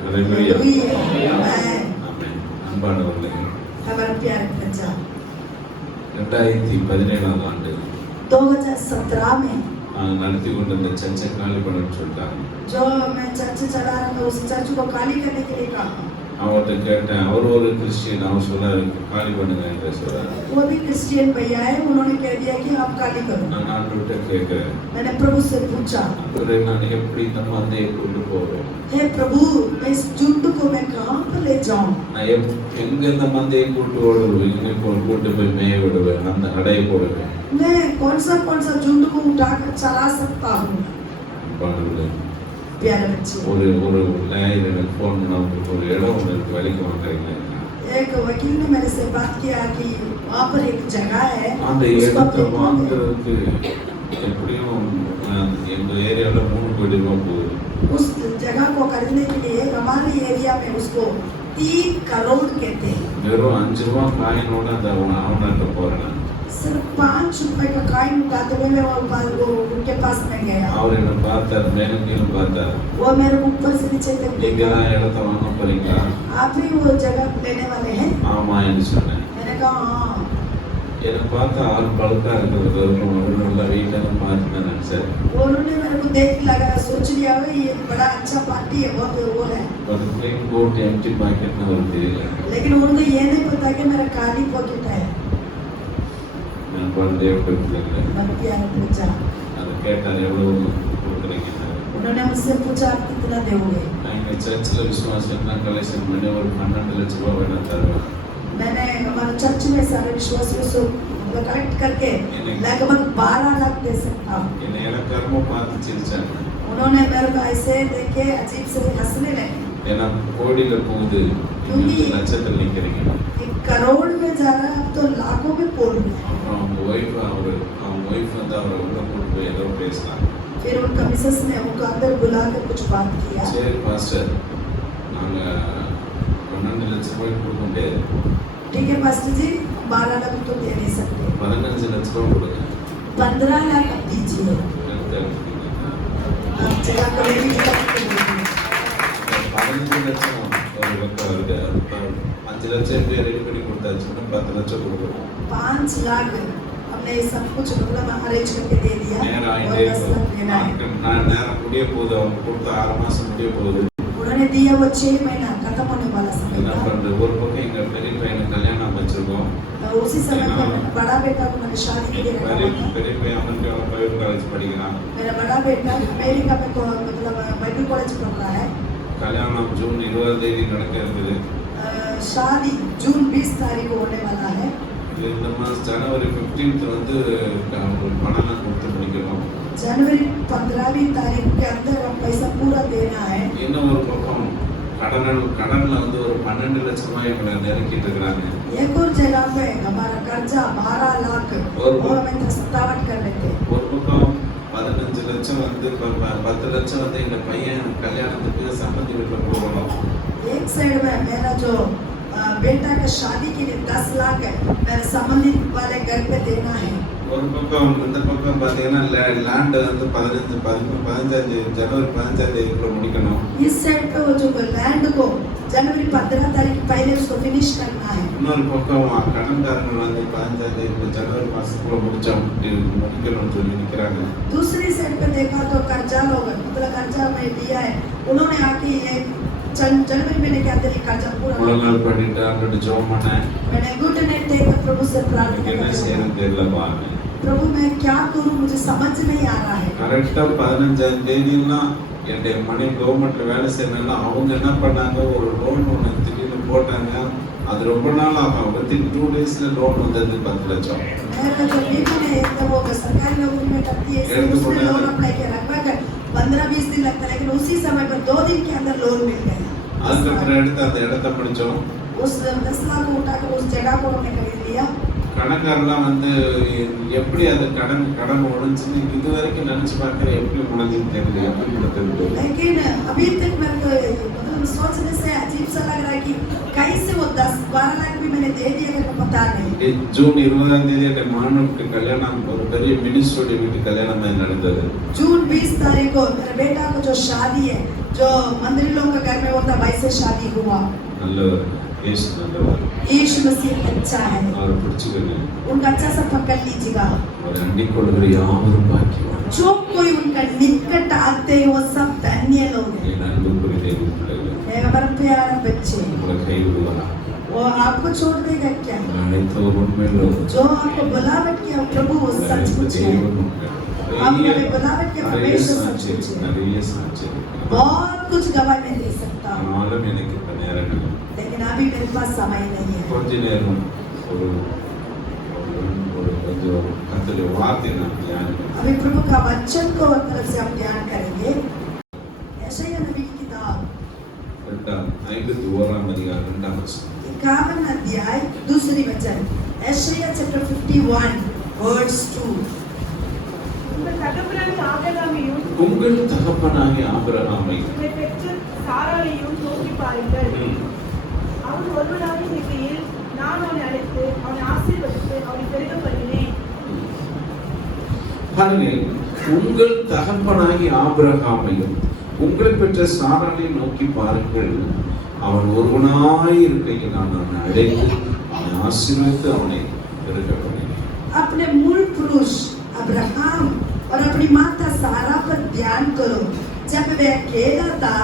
Hallelujah. Amen. Amen. அன்பானவர்களே, हमारे प्यारे प्रजा, 2017 ஆண்டு 2017 में நாங்கள் நடத்தி கொண்டிருந்த சர்ச்சை காலி பண்ணணும்னு சொல்லிட்டாங்க. जो मैं चर्च चला रहा था उस चर्च को खाली करने के लिए कहा। அவர்கிட்ட கேட்டேன், அவர் ஒரு கிறிஸ்டியன், அவர் சொல்றாரு காலி பண்ணுங்க என்று சொல்றாரு. वो भी क्रिश्चियन भैया है, उन्होंने कह दिया कि आप खाली करो। நான் ஆண்டவர்கிட்ட கேட்கிறேன், मैंने प्रभु से पूछा, அவரே நான் எப்படி இந்த மந்தையை கொண்டு போவேன்? हे प्रभु, मैं इस झुंड को मैं कहाँ पर ले जाऊं? நான் எங்க இந்த மந்தையை கூட்டு ஓடுவேன், எங்க கூட்டு போய் மேய விடுவேன், அந்த அடையை போடுவேன். मैं कौन सा झुंड को उठाकर चला सकता हूँ? அன்பானவர்களே, प्यारे बच्चे, ஒரு லைன் எனக்கு ஃபோன் பண்ண ஒரு இடம் உங்களுக்கு வேலைக்கு வாங்குறீங்க. एक वकील ने मेरे से बात किया कि वहाँ पर एक जगह है, அந்த उसको இடத்தை आप வாங்குறதுக்கு எப்படியும் எங்க ஏரியால 3 கோடி ரூபாய் போகுது. उस जगह को खरीदने के लिए हमारे एरिया में उसको 3 करोड़ कहते हैं। வெறும் 5 ரூபாய் காயினோட அந்த அவன்கிட்ட போறேன். सिर्फ 5 रुपए का कॉइन उठाते हुए मैं वो उनके पास में गया। அவர் என்ன பார்த்தார், மேலும் கீழும் பார்த்தார். वो मेरे को ऊपर से नीचे तक நீங்க देखा। தான் இடத்த வாங்க போறீங்களா? आप ही वो जगह लेने वाले हैं? ஆமா என்று சொன்னேன். मैंने कहा हाँ। எனக்கு பார்த்தா ஆள் பழுக்கா இருக்கிறது ஒரு நல்ல வீட்டெல்லாம் பார்த்துதான் நினைச்சேன். उन्होंने मेरे को देख लगा, सोच लिया ये बड़ा अच्छा पार्टी है, बहुत वो है। பட் கிளீன் கோட் எம்டி பாக்கெட்னு அவருக்கு தெரியல. लेकिन उनको ये नहीं पता कि मेरा खाली पॉकेट है। நான் பண்டே கொடுத்தேன். मैं प्यारे प्रजा, அது கேட்டார் எவ்வளவு கொடுக்குறீங்க. उन्होंने मुझसे पूछा आप कितना दोगे? எங்க சர்ச்சில் விசுவாசம் தான் கலெக்ஷன் பண்ணி ஒரு 12 லட்சம் ரூபாய் வேணா தருவேன். मैंने हमारे चर्च में सारे विश्वासियों से कलेक्ट करके लगभग 12 लाख दे सकता हूँ। என்னை இலக்காரமா பார்த்து சிரிச்சாங்க. उन्होंने मेरे को ऐसे देखे अजीब से हंसने लगे। ஏன்னா கோடியில போகுது, நீங்க லட்சத்தில் நிக்கிறீங்க. एक करोड़ में जा रहा है, अब तो लाखों में बोल रहे हैं। அப்புறம் அவங்க ஒய்ஃப் வந்து அவரை உள்ள கூட்டு போய் ஏதோ பேசலாம். फिर उनका मिसेस ने उनको अंदर बुलाकर कुछ बात किया। சரி பாஸ்டர், நாங்க 12 லட்சம் ரூபாய் கொடுக்க முடியாது, ठीक है पास्टर जी, 12 लाख तो दे नहीं सकते, 15 லட்சம் ரூபாய் கொடுங்க. 15 लाख आप दीजिए। எனக்கு आप जगह को लेने की बात कर रहे हैं। 15 லட்சம் ஒரு பக்கம் இருக்கு. 5 லட்சம் எப்படி ரெடி பண்ணி கொடுத்தாச்சுன்னா 10 லட்சம் கொடுக்கணும். 5 लाख हमने सब कुछ मतलब अरेंज करके दे दिया நேரம் और ஆயிட்டே 10 लाख देना है। இருக்கும். நான் நேரம் முடிய போகுது, அவங்க கொடுத்த 6 மாசம் முடிய போகுது. उन्होंने दिया वो 6 महीना खत्म होने वाला समय என்ன था। பண்றது, ஒரு பக்கம் எங்க பெரிய பையனுக்கு கல்யாணம் வச்சிருக்கோம். तो उसी समय पर बड़ा बेटा को मैंने शादी के लिए रखा பெரிய था। பெரிய பையன் வந்து அவன் பைபிள் காலேஜ் படிக்கிறான். मेरा बड़ा बेटा अमेरिका में मतलब बाइबल कॉलेज पढ़ रहा है। கல்யாணம் ஜூன் 20 தேதி நடக்க இருக்குது. शादी जून 20 तारीख को होने वाला है। இந்த மாதம் ஜனவரி 15th வந்து ஒரு பணம் கொடுத்து முடிக்கணும். जनवरी 15वीं तारीख के अंदर हम पैसा पूरा देना है। இன்னும் ஒரு பக்கம் கடன்ல வந்து ஒரு 12 லட்சம் எங்களை நெருக்கிட்டு இருக்காங்க. एक और जगह पे हमारा कर्जा 12 लाख और हमें प्रस्तावट कर रहे थे। ஒரு பக்கம் 15 லட்சம் வந்து 10 லட்சம் வந்து எங்க பையன் கல்யாணத்துக்கு சம்பந்தி வீட்டுல போகணும். एक साइड में मेरा जो बेटा का शादी के लिए 10 लाख है मेरे संबंधित वाले घर पे देना है। ஒரு பக்கம் இந்த பக்கம் பாத்தீங்கன்னா லேண்ட் வந்து 15 ஜனவரி 15 தேதிக்குள்ள முடிக்கணும். इस साइड पे वो जो लैंड को जनवरी 15 तारीख पहले उसको फिनिश करना है। இன்னொரு பக்கம் கடன்காரங்க வந்து 15 தேதி ஜனவரி மாசத்துக்குள்ள முடிக்கணும்னு சொல்லி நிக்கிறாங்க. दूसरी साइड पे देखा तो कर्जा लोग मतलब कर्जा में दिया है उन्होंने आके ये जनवरी महीने के अंदर ही कर्जा पूरा முழங்கால் பண்ணிட்டு அங்கிட்டு ஜெபம் பண்ணேன். मैंने गुड नाइट टेक प्रभु से प्रार्थना என்ன की செய்யணும் தெரியலப்பா. प्रभु मैं क्या करूं मुझे समझ नहीं आ रहा है। கரெக்டா 15 தேதியெல்லாம் என்னுடைய மனைவி கவர்மெண்ட்ல வேலை செய்யறதுனால அவங்க என்ன பண்ணாங்க ஒரு லோன் ஒன்று திடீர்னு போட்டாங்க. அது ரொம்ப நாள் ஆகும். வித்தின் 2 daysல லோன் வந்தது 10 லட்சம். मेरा जो बीवी ने एकदम वो सरकारी नौकरी में करती है इसलिए उसने लोन अप्लाई किया लगभग 15-20 दिन लगता है लेकिन उसी समय पर 2 दिन के अंदर लोन मिल गया। அதுக்கப்புறம் எடுத்து அந்த இடத்த முடிச்சோம். उस 10 लाख को उठाकर उस जगह को हमने खरीद लिया। கணக்காரெல்லாம் வந்து எப்படி அது கடன் முடிஞ்சுன்னு இது வரைக்கும் நினைச்சு பார்க்கறேன். எப்படி முடிஞ்சுன்னு தெரியல. எப்படி முடிஞ்சது लेकिन अभी तक मेरे को मतलब सोचने से अजीब सा लग रहा है कि कैसे वो 10-12 लाख भी मैंने दे दिया मेरे को पता नहीं। ஜூன் 20 தேதி என் மாணவனுக்கு கல்யாணம் ஒரு பெரிய மினிஸ்டருடைய வீட்டு கல்யாணம் நடந்தது. जून 20 तारीख को मेरे बेटा को जो शादी है जो मंदिर लोगों का घर में होता वैसे शादी हुआ। நல்லவர் இயேசு நல்லவர். यीशु मसीह अच्छा है। அவரை பிடிச்சுக்கங்க. उनका अच्छा सा पकड़ लीजिएगा। அவரை அண்டிக் கொள்கிற யாவரும் பாக்கியவான். जो कोई उनका निकट आते हैं वो सब धन्य लोग हैं। என் அன்புக்குரிய தேவ பிள்ளைகளே, हमारे प्यारे बच्चे உங்களை கைவிடுவாரா? वो आपको छोड़ देगा क्या? அனைத்தோர் உண்மையிலும் जो आपको बुलावट किया प्रभु वो सचमुच है। आपने बुलावट किया परमेश्वर सचमुच है। நிறைய சாட்சி. बहुत कुछ गवाह मैं दे सकता हूँ ஆனாலும் எனக்கு இப்ப நேரம் இல்லை. लेकिन अभी मेरे पास समय नहीं है। கொஞ்ச நேரம் ஒரு கொஞ்சம் கர்த்தருடைய வார்த்தை நான் தியானிக்கிறேன். अभी प्रभु का वचन को तरफ से हम ध्यान करेंगे। यशायाह नबी की किताब 51 அதிகாரம் 2 வசனம். 51 अध्याय दूसरी वचन यशायाह चैप्टर 51 वर्स 2। உங்கள் தகப்பனாகிய ஆபிரகாமையும் உங்கள் தகப்பனாகிய ஆபிரகாமையும் உங்களை பெற்ற சாராளையும் நோக்கி பாருங்கள். அவன் ஒருவனாக இருக்கையில் நான் அவனை அழைத்து அவனை ஆசீர்வதித்து அவனை பெருக பண்ணினேன். பாருங்கள், உங்கள் தகப்பனாகிய ஆபிரகாமையும் உங்களை பெற்ற சாராளையும் நோக்கி பாருங்கள். அவன் ஒருவனாய் இருக்கையில் நான் அவனை அழைத்து அவனை ஆசீர்வதித்து அவனை பெருக பண்ணினேன். अपने मूल पुरुष अब्राहम और अपनी माता सारा पर ध्यान करो। जब वह अकेला था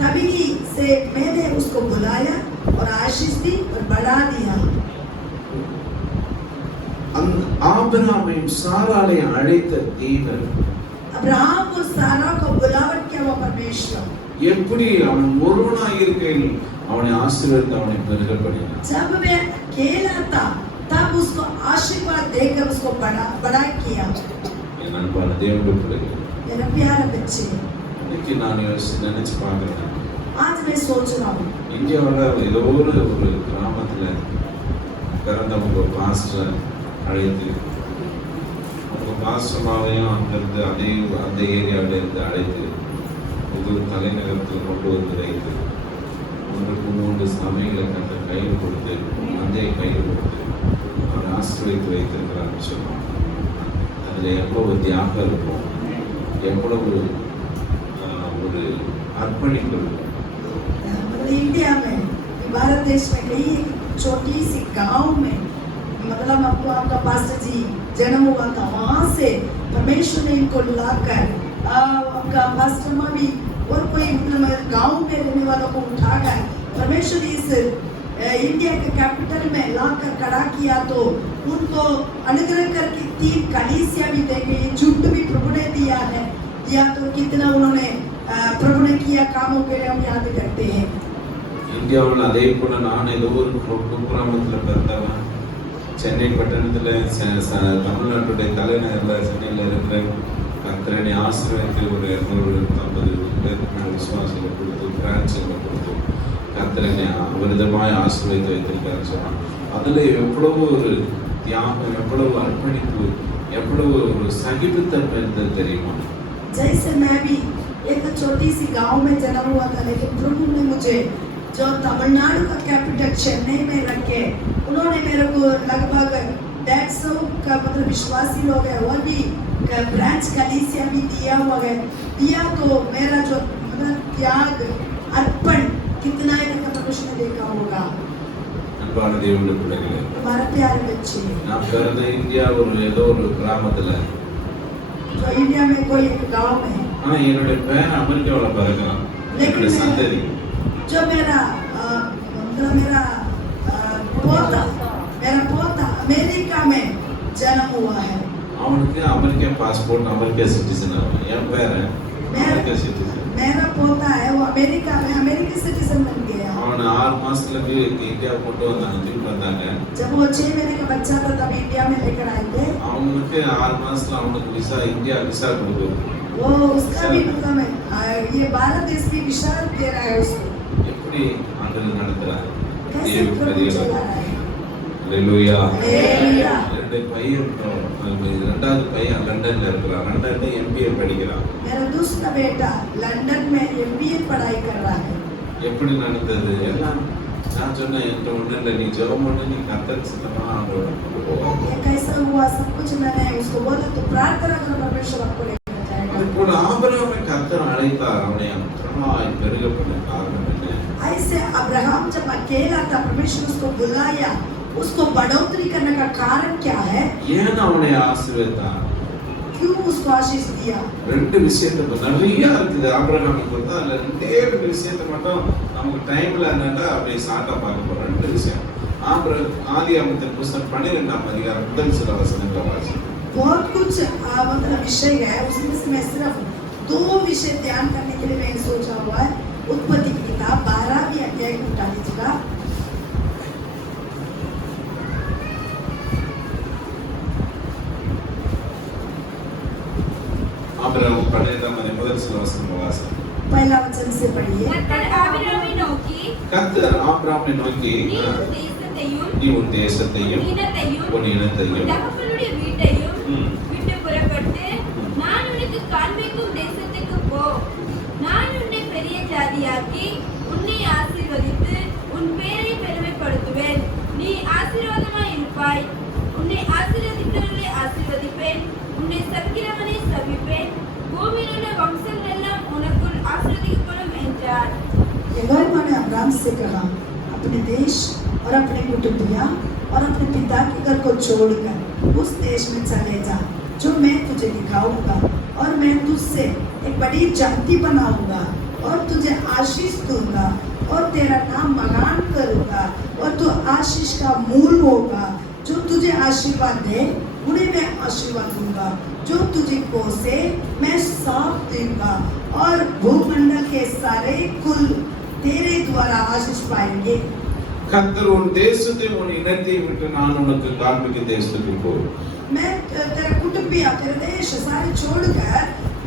तभी से मैंने उसको बुलाया और आशीष दी और बढ़ा दिया। ஆபிரகாமையும் சாராளையும் அழைத்த தேவன் अब्राहम और सारा को बुलावट किया वो परमेश्वर। எப்படி அவன் ஒருவனாய் இருக்கையில் அவனை ஆசீர்வதித்து அவனை பெருக பண்ணினான். जब वह अकेला था तब उसको आशीर्वाद देकर उसको बड़ा किया। என் அன்பான தேவனுடைய பிள்ளைகளே, मेरा प्यारा बच्चे இன்னைக்கு நான் நினைச்சு பார்க்கிறேன். आज मैं सोच रहा हूँ இந்தியாவில் ஏதோ ஒரு கிராமத்துல பிறந்தவங்க பாஸ்டர் அழைத்து அவங்க பாஸ்டர்மாவையும் அங்கிருந்து அந்த ஏரியாவில இருந்து அழைத்து புது தலைநகரத்தில் கொண்டு வந்து வைத்து அவங்களுக்கு 3 சபைகளை கட்ட கையில் கொடுத்து மந்தையை கையில் கொடுத்து அவர் ஆசீர்வதித்து வைத்திருக்கிறான்னு சொல்லுவாங்க. அதில் எவ்வளவு தியாகம் இருக்கும், எவ்வளவு ஒரு अर्पणिक मतलब इंडिया में भारत देश में कहीं छोटी सी गांव में मतलब आपको आपका पास्टर जी जन्म हुआ था वहाँ से परमेश्वर ने इनको लाकर आपका पास्टर माँ भी और कोई मतलब गांव में रहने वालों को उठाकर परमेश्वर इस इंडिया के कैपिटल में लाकर खड़ा किया तो उनको अनुग्रह करके 3 कलीसिया भी देंगे। ये झुंड भी प्रभु ने दिया है, दिया तो कितना उन्होंने प्रभु ने किया कामों के लिए हम याद करते हैं। இந்தியாவில் அதே போல நான் ஏதோ ஒரு குக்கிராமத்தில் பிறந்தவன். சென்னை பட்டணத்தில் தமிழ்நாட்டுடைய தலைநகரில் சென்னையில் இருக்கிற கர்த்தரை ஆசீர்வதித்து ஒரு 250 பேருக்கு விசுவாசிகளை கொடுத்து பிரான்ச்சில் கொடுத்து கர்த்தரை விருதமாய் ஆசீர்வதித்து வைத்திருக்காரு சொன்னான். அதில் எவ்வளவு ஒரு தியாகம், எவ்வளவு அர்ப்பணிப்பு, எவ்வளவு ஒரு சகிப்புத்தன்மை இருந்தது தெரியுமா? जैसे मैं भी एक छोटी सी गांव में जन्म हुआ था, लेकिन प्रभु ने मुझे जो तमिलनाडु का कैपिटल चेन्नई में रखे, उन्होंने मेरे को लगभग 150 का मतलब विश्वासी लोग है और भी ब्रांच कलीसिया भी दिया हुआ है। दिया तो मेरा जो मतलब त्याग अर्पण कितना है का प्रभु ने देखा होगा। அன்பான தேவனுடைய பிள்ளைகளே, हमारा प्यारे बच्चे, நான் பிறந்த இந்தியா ஒரு ஏதோ ஒரு கிராமத்துல, तो इंडिया में कोई एक गांव में, ஆனா என்னுடைய பேரன் அமெரிக்காவில் பிறக்கிறான். என்னுடைய சந்ததி जो मेरा मतलब मेरा पोता अमेरिका में जन्म हुआ है। அவனுக்கு அமெரிக்கா பாஸ்போர்ட், அமெரிக்கா சிட்டிசன். என் பேரன் அமெரிக்கா சிட்டிசன். मेरा पोता है वो अमेरिका में अमेरिकी सिटीजन बन गया। அவனை 6 மாசத்துல இந்தியா கொண்டு வந்தாங்க, திருப்பி வந்தாங்க. जब वो 6 महीने का बच्चा था तब इंडिया में लेकर आए थे। அவனுக்கு 6 மாசத்துல அவனுக்கு விசா, இந்தியா விசா கொடுக்குது. वो उसका भी मतलब ये भारत देश भी विसा दे रहा है उसको। எப்படி ஆண்டவர் நடத்துறாரு? कैसे प्रभु चला रहा है। ஹalleluya. हालेलुया। ரெண்டு பையன், ரெண்டாவது பையன் லண்டன்ல இருக்கிறான். லண்டன்ல MBA படிக்கிறான். मेरा दूसरा बेटा लंदन में MBA पढ़ाई कर रहा है। எப்படி நடந்தது எல்லாம் நான் சொன்னேன், என்கிட்ட ஒண்ணு இல்லை, நீ ஜெபம் பண்ணு, நீ கர்த்தர் சித்தமா அவங்களோட கொண்டு போவாங்க. ये कैसा हुआ सब कुछ मैंने उसको बोला तो प्रार्थना करो परमेश्वर आपको लेकर जाएगा। அதுபோல ஆபிரகாமை கர்த்தர் அழைத்தார். அவனை அற்புதமாய் பெருக பண்ண காரணம் என்ன? ऐसे अब्राहम जब अकेला था परमेश्वर उसको बुलाया, उसको बढ़ोतरी करने का कारण क्या है? ஏன் அவனை ஆசீர்வதித்தார்? क्यों उसको आशीष दिया? ரெண்டு விஷயத்தை நிறைய இருக்குது ஆபிரகாமுக்கு வந்து. அதுல 2 விஷயத்தை மட்டும் நமக்கு டைம்ல என்னன்னா அப்படியே ஷார்ட்டா பார்க்க போறோம். 2 விஷயம். ஆதியாகமத்தின் புத்தகம் 12ஆம் அதிகாரம் முதல் சில வசனங்களை வாசிப்போம். बहुत कुछ मतलब विषय है, उसमें से मैं सिर्फ 2 विषय ध्यान करने के लिए मैंने सोचा हुआ है। उत्पत्ति की किताब 12वीं अध्याय को उठा लीजिएगा। ஆபிரகாம் 12ஆம் அதிகாரம் முதல் சில வசனங்களை வாசிப்போம். पहला वचन से पढ़िए। கர்த்தர் ஆபிரகாமை நோக்கி, கர்த்தர் ஆபிரகாமை நோக்கி, நீ உன் தேசத்தையும் நீ உன் தேசத்தையும் உன் இனத்தையும் உன் இனத்தையும் உன் தகப்பனுடைய வீட்டையும் ம். விட்டு புறப்பட்டு நான் உனக்கு காண்பிக்கும் தேசத்துக்கு போ. நான் உன்னை பெரிய ஜாதியாக்கி உன்னை ஆசீர்வதித்து உன் பேரை பெருமைப்படுத்துவேன். நீ ஆசீர்வாதமாய் இருப்பாய். உன்னை ஆசீர்வதிக்கிறவர்களை ஆசீர்வதிப்பேன். உன்னை சபிக்கிறவனை சபிப்பேன். பூமியில் உள்ள வம்சங்கள் எல்லாம் உனக்குள் ஆசீர்வதிக்கப்படும் என்றார். यहोवा ने अब्राहम से कहा, अपने देश और अपने कुटुंबिया और अपने पिता के घर को छोड़कर उस देश में चले जा जो मैं तुझे दिखाऊंगा, और मैं तुझसे एक बड़ी जाति बनाऊंगा और तुझे आशीष दूंगा और तेरा नाम महान करूंगा और तू आशीष का मूल होगा। जो तुझे आशीर्वाद दे उन्हें मैं आशीर्वाद दूंगा, जो तुझे कोसे मैं साफ दूंगा, और भूमंडल के सारे कुल तेरे द्वारा आशीष पाएंगे। கர்த்தர் உன் தேசத்தையும் உன் இனத்தையும் விட்டு நான் உனக்கு காண்பிக்கும் தேசத்துக்கு போ. मैं तेरा कुटुंबिया तेरा देश सारे छोड़कर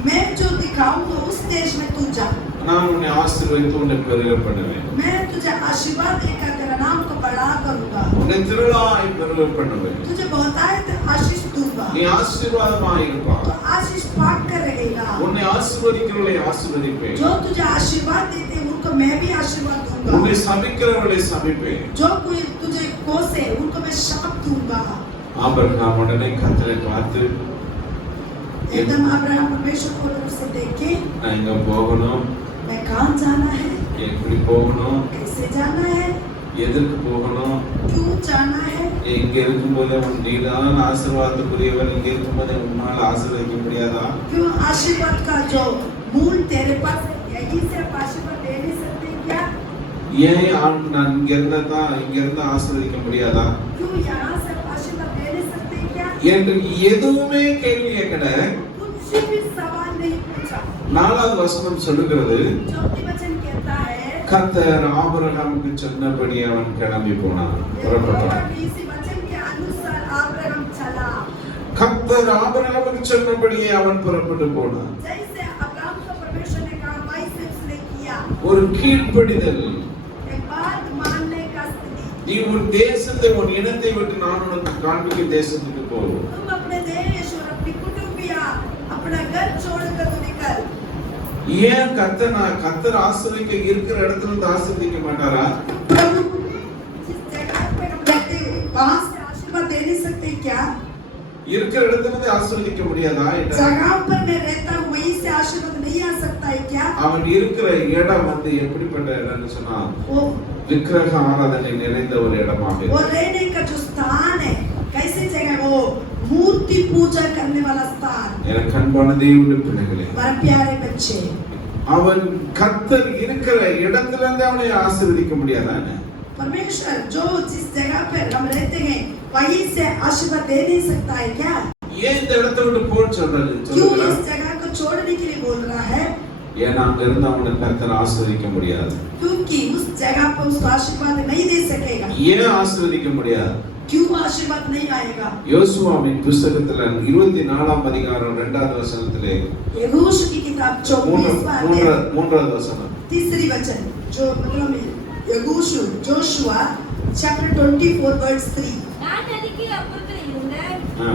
मैं जो दिखाऊंगा उस देश में तू जा। நான் உன்னை ஆசீர்வதித்து உன்னை பெருக பண்ணுவேன். मैं तुझे आशीर्वाद देकर तेरा नाम को बड़ा करूंगा, உன்னை திரளாய் பெருக பண்ணுவேன். तुझे बहुतायत आशीष दूंगा, நீ ஆசீர்வாதமாய் இருப்பாய். तो आशीष पाक कर रहेगा। உன்னை ஆசீர்வதிக்கிறவர்களை ஆசீர்வதிப்பேன். जो तुझे आशीर्वाद देते हैं उनको मैं भी आशीर्वाद दूंगा, உன்னை சபிக்கிறவர்களை சபிப்பேன். जो कोई तुझे कोसे उनको मैं शाप दूंगा। ஆபிரகாம் உடனே கர்த்தரை பார்த்து, एकदम अब्राहम परमेश्वर को उधर से देखे, நான் எங்க போகணும், मैं कहाँ जाना है, எப்படி போகணும், कैसे जाना है, எதற்கு போகணும், क्यों जाना है। இங்க இருக்கும்போதே நீதான் ஆசீர்வாதத்துக்குரியவர், இங்க இருக்கும்போதே உன்னால் ஆசீர்வதிக்க முடியாதா? क्यों आशीर्वाद का जो मूल तेरे पास है, यही सिर्फ आशीर्वाद दे नहीं सकते क्या? ஏன் நான் இங்க இருந்து ஆசீர்வதிக்க முடியாதா क्यों यहाँ से आशीर्वाद ले नहीं सकते क्या? என்று எதுவுமே கேள்வி கேட்கல. कुछ भी सवाल नहीं पूछा। 4வது வசனம் சொல்லுகிறது, चौथी वचन कहता है கர்த்தர் ஆபிரகாமுக்கு சொன்னபடி அவன் கிளம்பி போனான், புறப்பட்டான். इसी वचन के अनुसार अब्राहम चला। கர்த்தர் ஆபிரகாமுக்கு சொன்னபடியே அவன் புறப்பட்டு போனான். जैसे अब्राहम को परमेश्वर ने कहा वैसे उसने किया। ஒரு கீழ்ப்படிதல். एक बात मानने का स्थिति। நீ உன் தேசத்தை உன் இனத்தை விட்டு நான் உனக்கு காண்பிக்கும் தேசத்துக்கு போ. तुम अपने देश और अपनी कुटुंबिया अपना घर छोड़कर तो निकल। ஏன் கர்த்தர் ஆசீர்வதிக்க இருக்கிற இடத்துல இருந்து ஆசீர்வதிக்க மாட்டாரா? प्रभु जिस जगह पे हम रहते हैं वहां से आशीर्वाद दे नहीं सकते क्या? இருக்கிற இடத்துல இருந்து ஆசீர்வதிக்க முடியாதா? जगह पर मैं रहता हूँ वहीं से आशीर्वाद नहीं आ सकता है क्या? அவன் இருக்கிற இடம் வந்து எப்படிப்பட்ட இடம்னு சொன்னா वो விக்கிரக ஆராதனை நிறைந்த ஒரு இடமாக वो रहने का जो स्थान है कैसे जगह वो मूर्ति पूजा करने वाला स्थान। எனக்கு அன்பான தேவனுடைய பிள்ளைகளே, हमारे प्यारे बच्चे, அவன் கர்த்தர் இருக்கிற இடத்துல இருந்து அவனை ஆசீர்வதிக்க முடியாதானே? परमेश्वर जो जिस जगह पर हम रहते हैं वहीं से आशीर्वाद दे नहीं सकता है क्या? ஏன் இந்த இடத்தை விட்டு போன்னு சொல்றாரு? क्यों इस जगह को छोड़ने के लिए बोल रहा है? ஏன்னா அங்க இருந்து அவனை கர்த்தர் ஆசீர்வதிக்க முடியாது. क्योंकि उस जगह पर उसको आशीर्वाद नहीं दे सकेगा। ஏன் ஆசீர்வதிக்க முடியாது? क्यों आशीर्वाद नहीं आएगा? யோசுவாவின் புத்தகத்துல 24ஆம் அதிகாரம் 2வது வசனத்திலே यहोशू की किताब 3வது வசனம், तीसरी वचन जो मतलब यहोशू जोशुआ चैप्टर 24 वर्स 3। நான் நதிக்கு அப்புறத்தில் இருந்த ஆ,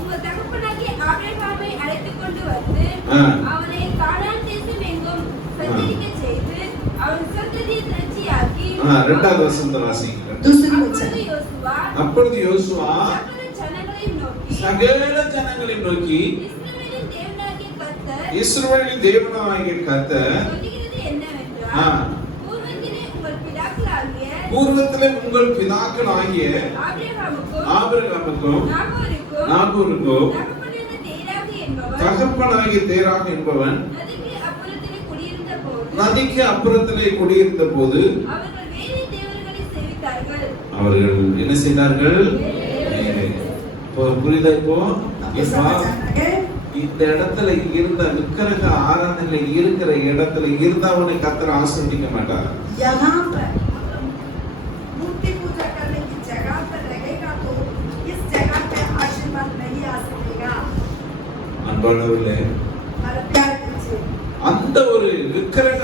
உங்கள் தகப்பனாகிய ஆபிரகாமை அழைத்துக் கொண்டு வந்து ஆ. அவனை கானான் தேசம் எங்கும் சஞ்சரிக்கச் செய்து அவன் சந்ததியை திரட்சியாக்கி 2வது வசனத்தை வாசிங்க. दूसरी அப்பொழுது वचन யோசுவா அப்பொழுது யோசுவா சகல ஜனங்களையும் நோக்கி சகல ஜனங்களையும் நோக்கி, இஸ்ரவேலின் தேவனாகிய கர்த்தர் இஸ்ரவேலின் தேவனாகிய கர்த்தர் சொல்லுகிறது என்னவென்றால் ஆ. பூர்வத்திலே உங்கள் பிதாக்களாகிய பூர்வத்திலே உங்கள் பிதாக்களாகிய ஆபிரகாமுக்கும் ஆபிரகாமுக்கும் நாகோருக்கும் நாகோருக்கும் தகப்பனாகிய தேராக தகப்பனாகிய என்பவன் தேராக என்பவன் நதிக்கு அப்புறத்திலே குடியிருந்த போது நதிக்கு அப்புறத்திலே குடியிருந்த போது அவர்கள் வேறே தேவர்களை சேவித்தார்கள். அவர்கள் என்ன செய்தார்கள்? புரியுதா? இப்போ இந்த இடத்துல இருந்த விக்கிரக ஆராதனை இருக்கிற இடத்துல இருந்தவனை கர்த்தர் ஆசீர்வதிக்க மாட்டார். यहाँ पर मूर्ति पूजा करने की जगह पर रहेगा तो इस जगह पे आशीर्वाद नहीं आ सकेगा। அன்பானவர்களே, हमारे प्यारे बच्चे, அந்த ஒரு விக்கிரக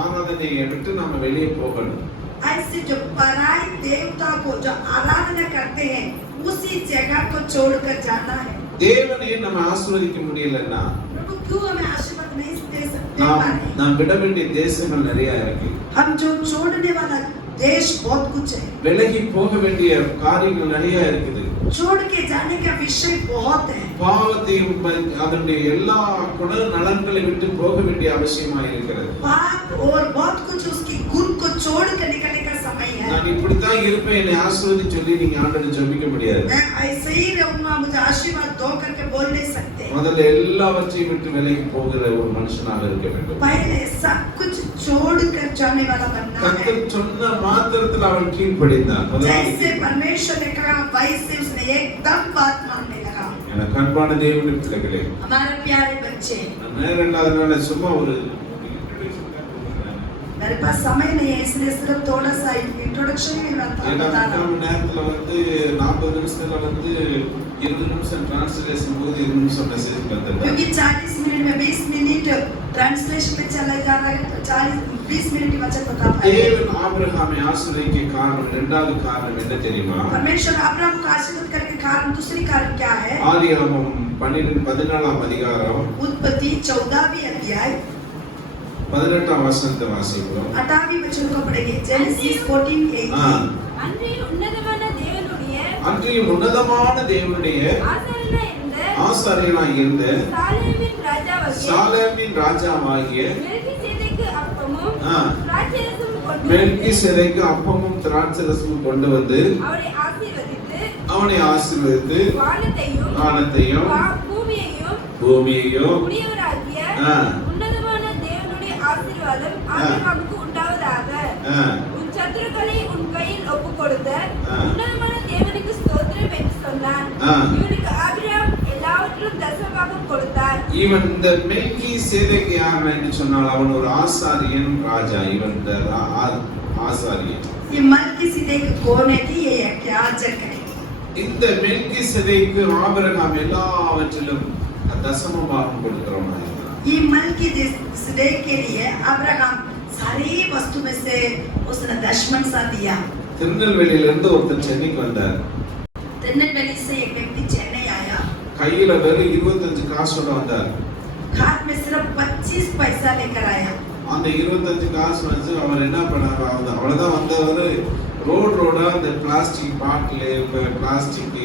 ஆராதனையை விட்டு நாம வெளியே போகணும். ऐसे जो पराई देवता को जो आराधना करते हैं उसी जगह को छोड़कर जाना है। தேவனை நம்ம ஆசீர்வதிக்க முடியலன்னா प्रभु क्यों हमें आशीर्वाद नहीं दे सकते? நாம் விட வேண்டிய தேசங்கள் நிறைய இருக்கு. हम जो छोड़ने वाला देश बहुत कुछ है। விலகி போக வேண்டிய காரியங்கள் நிறைய இருக்குது. छोड़ के जाने का विषय बहुत है। பாவத்தையும் அதனுடைய எல்லா குண நலன்களை விட்டு போக வேண்டிய அவசியமா இருக்கிறது. पाप और बहुत कुछ उसकी गुण को छोड़ कर निकलने का समय है। நான் இப்படித்தான் இருப்பேன், என்னை ஆசீர்வதி சொல்லி நீங்க ஆண்டவரை ஜெபிக்க முடியாது. मैं ऐसे ही रहूंगा, मुझे आशीर्वाद दो करके बोल नहीं सकते। முதல்ல எல்லாவற்றையும் விட்டு விலகி போகிற ஒரு மனுஷனாக இருக்க வேண்டும். पहले सब कुछ छोड़ कर जाने वाला बनना है। கர்த்தர் சொன்ன மாத்திரத்தில் அவன் கீழ்ப்படிந்தான். जैसे परमेश्वर ने कहा वैसे उसने एकदम बात मानने लगा। எனக்கு அன்பான தேவனுடைய பிள்ளைகளே, हमारे प्यारे बच्चे, நேரம் இல்லாதனால சும்மா ஒரு मेरे पास समय नहीं है इसलिए सिर्फ थोड़ा सा इंट्रोडक्शन ही ஏன்னா बता रहा हूँ। நம்ம நேரத்துல வந்து 40 நிமிஷத்துல வந்து 20 நிமிஷம் டிரான்ஸ்லேஷன் போது 20 நிமிஷம் மெசேஜ் வந்துடுது. क्योंकि 40 मिनट में 20 मिनट ट्रांसलेशन में चला जा रहा है, 20 मिनट की वचन बता पाए। தேவன் ஆபிரகாமை ஆசீர்வதிக்க காரணம், இரண்டாவது காரணம் என்ன தெரியுமா? परमेश्वर अब्राहम को आशीर्वाद करने का कारण दूसरी कारण क्या है? ஆதியாகமம் 14ஆம் அதிகாரம் उत्पत्ति 14वीं अध्याय 18ஆம் வசனத்தை வாசிப்போம். 8वीं वचन को पढ़ेंगे। जेनेसिस 14:18। அன்றைய உன்னதமான தேவனுடைய அன்றையும் உன்னதமான தேவனுடைய ஆசாரியனாய் இருந்த சாலேமின் ராஜாவாகிய மெல்கிசேதேக்கு அப்பமும் ஆ. திராட்சைரசமும் கொண்டு மெல்கிசேதேக்கு அப்பமும் திராட்சைரசமும் கொண்டு வந்து அவனை ஆசீர்வதித்து வானத்தையும் பூமியையும் பூமியையும் உடையவராகிய ஆ. உன்னதமான தேவனுடைய ஆசீர்வாதம் ஆசீர்வாதம் ஆபிரகாமுக்கு உண்டாவதாக. உன் சத்துருக்களை உன் கையில் ஒப்புக் கொடுத்த உன்னதமான தேவனுக்கு ஸ்தோத்திரம் என்று சொன்னான். இவனுக்கு ஆபிரகாம் எல்லாவற்றிலும் தசமபாகம் கொடுத்தார். இவன் இந்த மெல்கிசேதேக் யார் என்று சொன்னால் அவன் ஒரு ஆசாரியன் ராஜா. இவன் ஆசாரியன். ये मलकीसेदेक कौन है कि ये याजक है. இந்த மெல்கிசேதேக்கு ஆபிரகாம் எல்லாவற்றிலும் தசமபாகம் கொடுக்கிறவனாக இருந்தான். ये मलकीसेदेक के लिए अब्राहम सारी वस्तु में से उसने दशमन सा दिया. திருநெல்வேலியில இருந்து ஒருத்தர் சென்னைக்கு வந்தார். திருநெல்வேலி से एक व्यक्ति चेन्नई आया. கையில வெறும் 25 காசோட வந்தார். हाथ में सिर्फ 25 पैसा लेकर आया. அந்த 25 காசு வச்சு அவர் என்ன பண்ணாரு, அவ்வளவுதான் வந்தவர் ரோடா அந்த பிளாஸ்டிக் பாட்டில் பிளாஸ்டிக்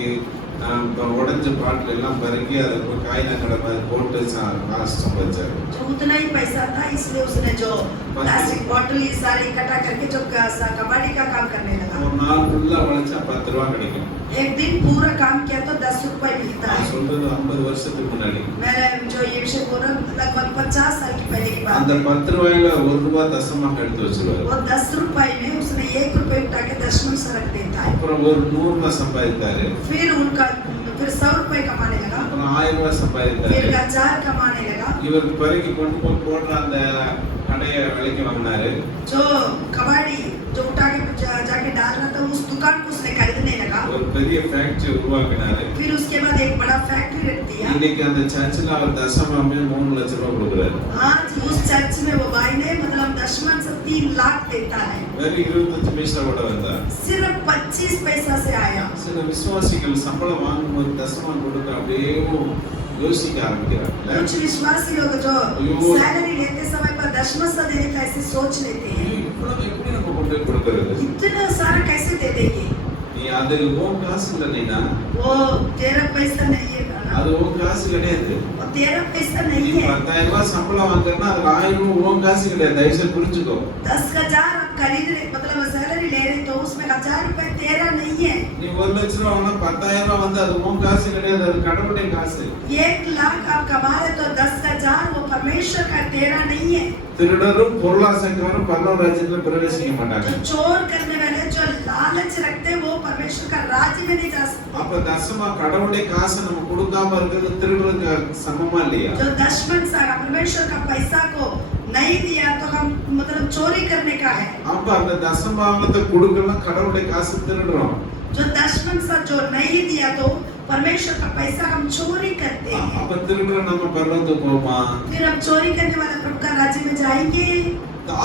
உடைஞ்ச பாட்டில் எல்லாம் பறக்கி அதை காயினங்களை மாதிரி போட்டு காசு சம்பாதிச்சாரு. जो उतना ही पैसा था इसलिए उसने जो प्लास्टिक बॉटल ये सारे इकट्ठा करके जो कबाड़ी का काम करने लगा. ஒரு நாள் ஃபுல்லா உழைச்சா 10 ரூபாய் கிடைக்கும். एक दिन पूरा काम किया तो 10 रुपए मिलता है. சொல்றது 50 வருஷத்துக்கு முன்னாடி. मैंने जो ये विषय बोला लगभग 50 साल की पहले की बात. அந்த 10 ரூபாயில 1 ரூபாய் தசமாக எடுத்து வச்சிருவாரு. वो 10 रुपए में उसने 1 रुपए उठा के दशमन से रख देता है. அப்புறம் ஒரு 100 ரூபாய் சம்பாதித்தாரு. फिर 100 रुपए कमाने लगा. அப்புறம் 1000 ரூபாய் फिर சம்பாதித்தாரு. 1000 कमाने लगा. இவர் பறக்கி கொண்டு போய் போடுற அந்த கடையை விலைக்கு வாங்கினாரு. जो कबाड़ी जो उठा के जाके डाल रहा था उस दुकान को उसने खरीदने लगा. ஒரு பெரிய ஃபேக்டரி உருவாக்கினாரு. फिर उसके बाद एक बड़ा फैक्ट्री रख दिया. இன்னைக்கு அந்த சர்ச்சில் அவர் தசமாமே 3 லட்சம் ரூபாய் கொடுக்குறாரு. आज उस चर्च में वो भाई ने मतलब दशमन से 3 लाख देता है. வெறும் 25 பைசாவோட வந்தார். सिर्फ 25 पैसा से आया. சில விசுவாசிகள் சம்பளம் வாங்கும்போது தசமா கொடுக்க அப்படியே யோசிக்க ஆரம்பிக்கிறாங்க. कुछ विश्वासी लोग जो सैलरी लेते समय पर दशमन से देने का ऐसे सोच लेते हैं. இவ்வளவு எப்படி நம்ம கொண்டு போய் கொடுக்கிறது? इतना सारा कैसे दे देंगे? நீ அது உன் காசு இல்லைன்னா वो तेरा पैसा नहीं है ना. அது உன் காசு கிடையாது. वो तेरा पैसा நீ नहीं है. 10,000 ரூபாய் சம்பளம் வாங்குறனா அது 1000 ரூபாய் உன் காசு கிடையாது. தயவுசெய்து புரிஞ்சுக்கோ. 10,000 आप खरीद रहे मतलब सैलरी ले रहे तो उसमें 1000 रुपए तेरा नहीं है. நீ 1 லட்சம் ரூபாய் வாங்கினா 10,000 ரூபாய் வந்து அது உன் காசு கிடையாது. அது கடவுளுடைய காசு. 1 लाख आप कमा रहे तो 10,000 वो परमेश्वर का तेरा नहीं है. திருடரும் பொருளாசைக்காரரும் பரலோக ராஜ்யத்தில் பிரவேசிக்க மாட்டாங்க. जो चोर करने वाले जो लालच रखते हैं वो परमेश्वर का राज्य में नहीं जा सकते. அப்ப தசமா கடவுளுடைய காசை நம்ம கொடுக்காம இருக்கிறது திருடுறதுக்கு சமமா இல்லையா? जो दशमन सा परमेश्वर का पैसा को नहीं दिया तो हम मतलब चोरी करने का है. அப்ப அந்த தசமாவத்தை கொடுக்கலாம் கடவுளுடைய காசு திருடுறோம். जो दशमन सा जो नहीं दिया तो परमेश्वर का पैसा हम चोरी करते हैं. அப்ப திருடுற நம்ம பரலோகத்துக்கு போமா? फिर हम चोरी करने वाला प्रभु का राज्य में जाएंगे.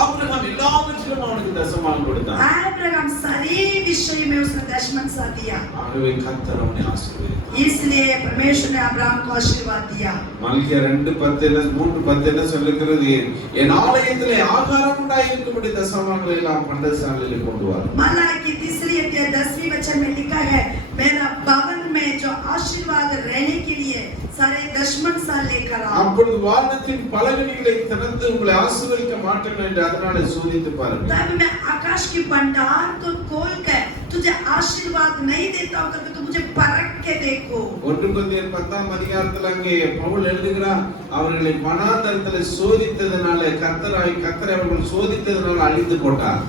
ஆபிரகாம் எல்லாவற்றிலும் அவனுக்கு தசமாக கொடுத்தான். अब्राहम सारे विषय में उसने दशमन सा दिया. ஆகவே கர்த்தர் அவனை ஆசீர்வதித்தார். इसलिए परमेश्वर ने अब्राहम को आशीर्वाद दिया. மல்கியா 2:10 என்ன சொல்லுகிறது? என் ஆலயத்திலே ஆகாரம் உண்டாயிருக்கும்படி தசமாங்களை எல்லாம் பண்டசாலையிலே கொண்டு வா. मलाकी 3 अध्याय 10वीं वचन में लिखा है मेरा भवन में जो आशीर्वाद रहने के लिए सारे दशमन सा लेकर आओ. அப்பொழுது வானத்தின் பலகணிகளை திறந்து உங்களை ஆசீர்வதிக்க மாட்டேன் என்று அதனாலே சோதித்து பாருங்கள். तब मैं आकाश की भंडार को खोल कर तुझे आशीर्वाद नहीं देता हूं करके तू मुझे परख के देखो. 1 கொரிந்தியர் 10ஆம் அதிகாரத்தில் அங்கே பவுல் எழுதுகிறார், அவர்களை வனாந்தரத்தில் சோதித்ததனால கர்த்தரை அவர்கள் சோதித்ததனால அழிந்து போட்டார்.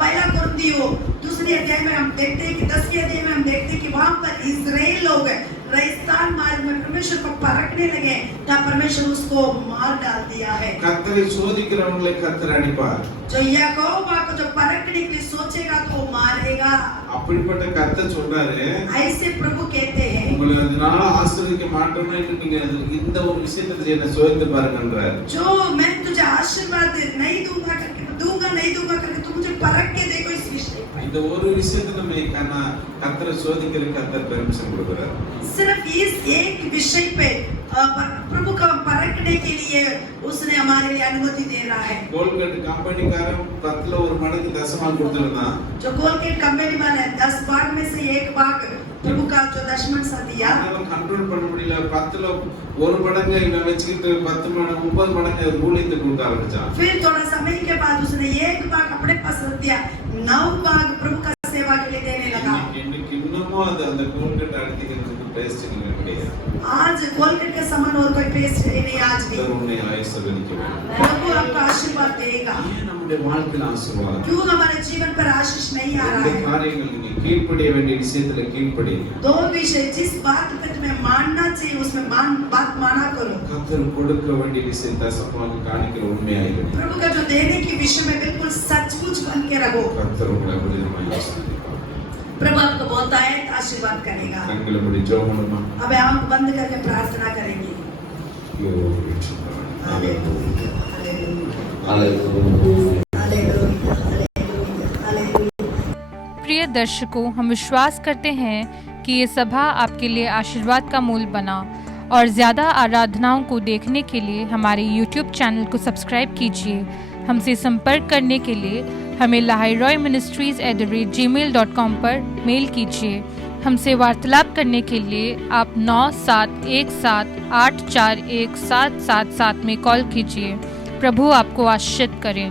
पहला कुरिन्थियों 2 अध्याय में हम देखते हैं कि 10वें अध्याय में हम देखते हैं कि वहां पर इस्राएल लोग रेगिस्तान मार्ग में परमेश्वर को परखने लगे तब परमेश्वर उसको मार डाल दिया है. கர்த்தரை சோதிக்கிறவங்களை கர்த்தர் அடிப்பார். जो यहोवा को जो परखने के लिए सोचेगा तो वो मारेगा. அப்படிப்பட்ட கர்த்தர் சொல்றாரு, ऐसे प्रभु कहते हैं உங்களை அதனால ஆசீர்வதிக்க மாட்டோம்னு நீங்க இந்த ஒரு விஷயத்தை என்ன சோதித்து பாருங்கன்றார். जो मैं तुझे आशीर्वाद नहीं दूंगा करके तू मुझे परख के देखो इस विषय. இந்த ஒரு விஷயத்தை நம்ம கர்த்தரை சோதிக்கிற கர்த்தர் பெர்மிஷன் கொடுக்கிறார். सिर्फ इस एक विषय पे प्रभु का परखने के लिए उसने हमारे लिए अनुमति दे रहा है. கோல்கேட் கம்பெனிக்காரன் 10ல ஒரு மடங்கு தசமா கொடுத்திருந்தான். जो कोलगेट कंपनी वाला है 10 भाग में से 1 भाग प्रभु का जो दशमन सा दिया. அதனால கண்ட்ரோல் பண்ண முடியல. 10ல ஒரு மடங்கு இவன் வச்சுக்கிட்டு 10 மடங்கு 9 மடங்கு ஊழியத்தை கொடுக்க ஆரம்பிச்சான். फिर थोड़ा समय के बाद उसने 1 भाग अपने पास रख दिया, 9 भाग प्रभु का सेवा के लिए देने लगा. இன்னைக்கு இன்னமும் அந்த கோல்கேட் அடிக்கிறதுக்கு பேஸ்ட் கிடையாது. आज कोलगेट के समान और कोई पेस्ट नहीं आज भी. உன்னை ஆசீர்வதிக்க வேண்டும். प्रभु आपका आशीर्वाद देगा? ஏன் நம்முடைய வாழ்க்கையில் ஆசீர்வாதம்? क्यों हमारे जीवन पर आशीष नहीं आ रहा இந்த है? காரியங்கள் நீங்க கீழ்ப்படிய வேண்டிய விஷயத்துல கீழ்ப்படிங்க. दो विषय, जिस बात पे तुम्हें मानना चाहिए उसमें बात माना करो। கர்த்தர் கொடுக்க வேண்டிய விஷயம் தசமாக காணிக்கிற உண்மையாயிருங்க. प्रभु का जो देने के विषय में बिल्कुल सचमुच बन के रहो। கர்த்தர் உங்களை விடுதலை ஆசீர்வதிப்பார். प्रभु आपको बहुत आयत आशीर्वाद करेगा। கண்களை மூடி ஜெபம் பண்ணுமா? अब आंख बंद करके प्रार्थना करेंगे। Glory to God. Hallelujah, hallelujah, Hallelujah. Hallelujah, hallelujah. प्रिय दर्शकों, हम विश्वास करते हैं कि ये सभा आपके लिए आशीर्वाद का मूल बना और ज़्यादा आराधनाओं को देखने के लिए हमारे YouTube चैनल को सब्सक्राइब कीजिए। हमसे संपर्क करने के लिए हमें lahairoyministries@gmail.com पर मेल कीजिए। हमसे वार्तालाप करने के लिए आप 9717841777 में कॉल कीजिए। प्रभु आपको आशीषित करें।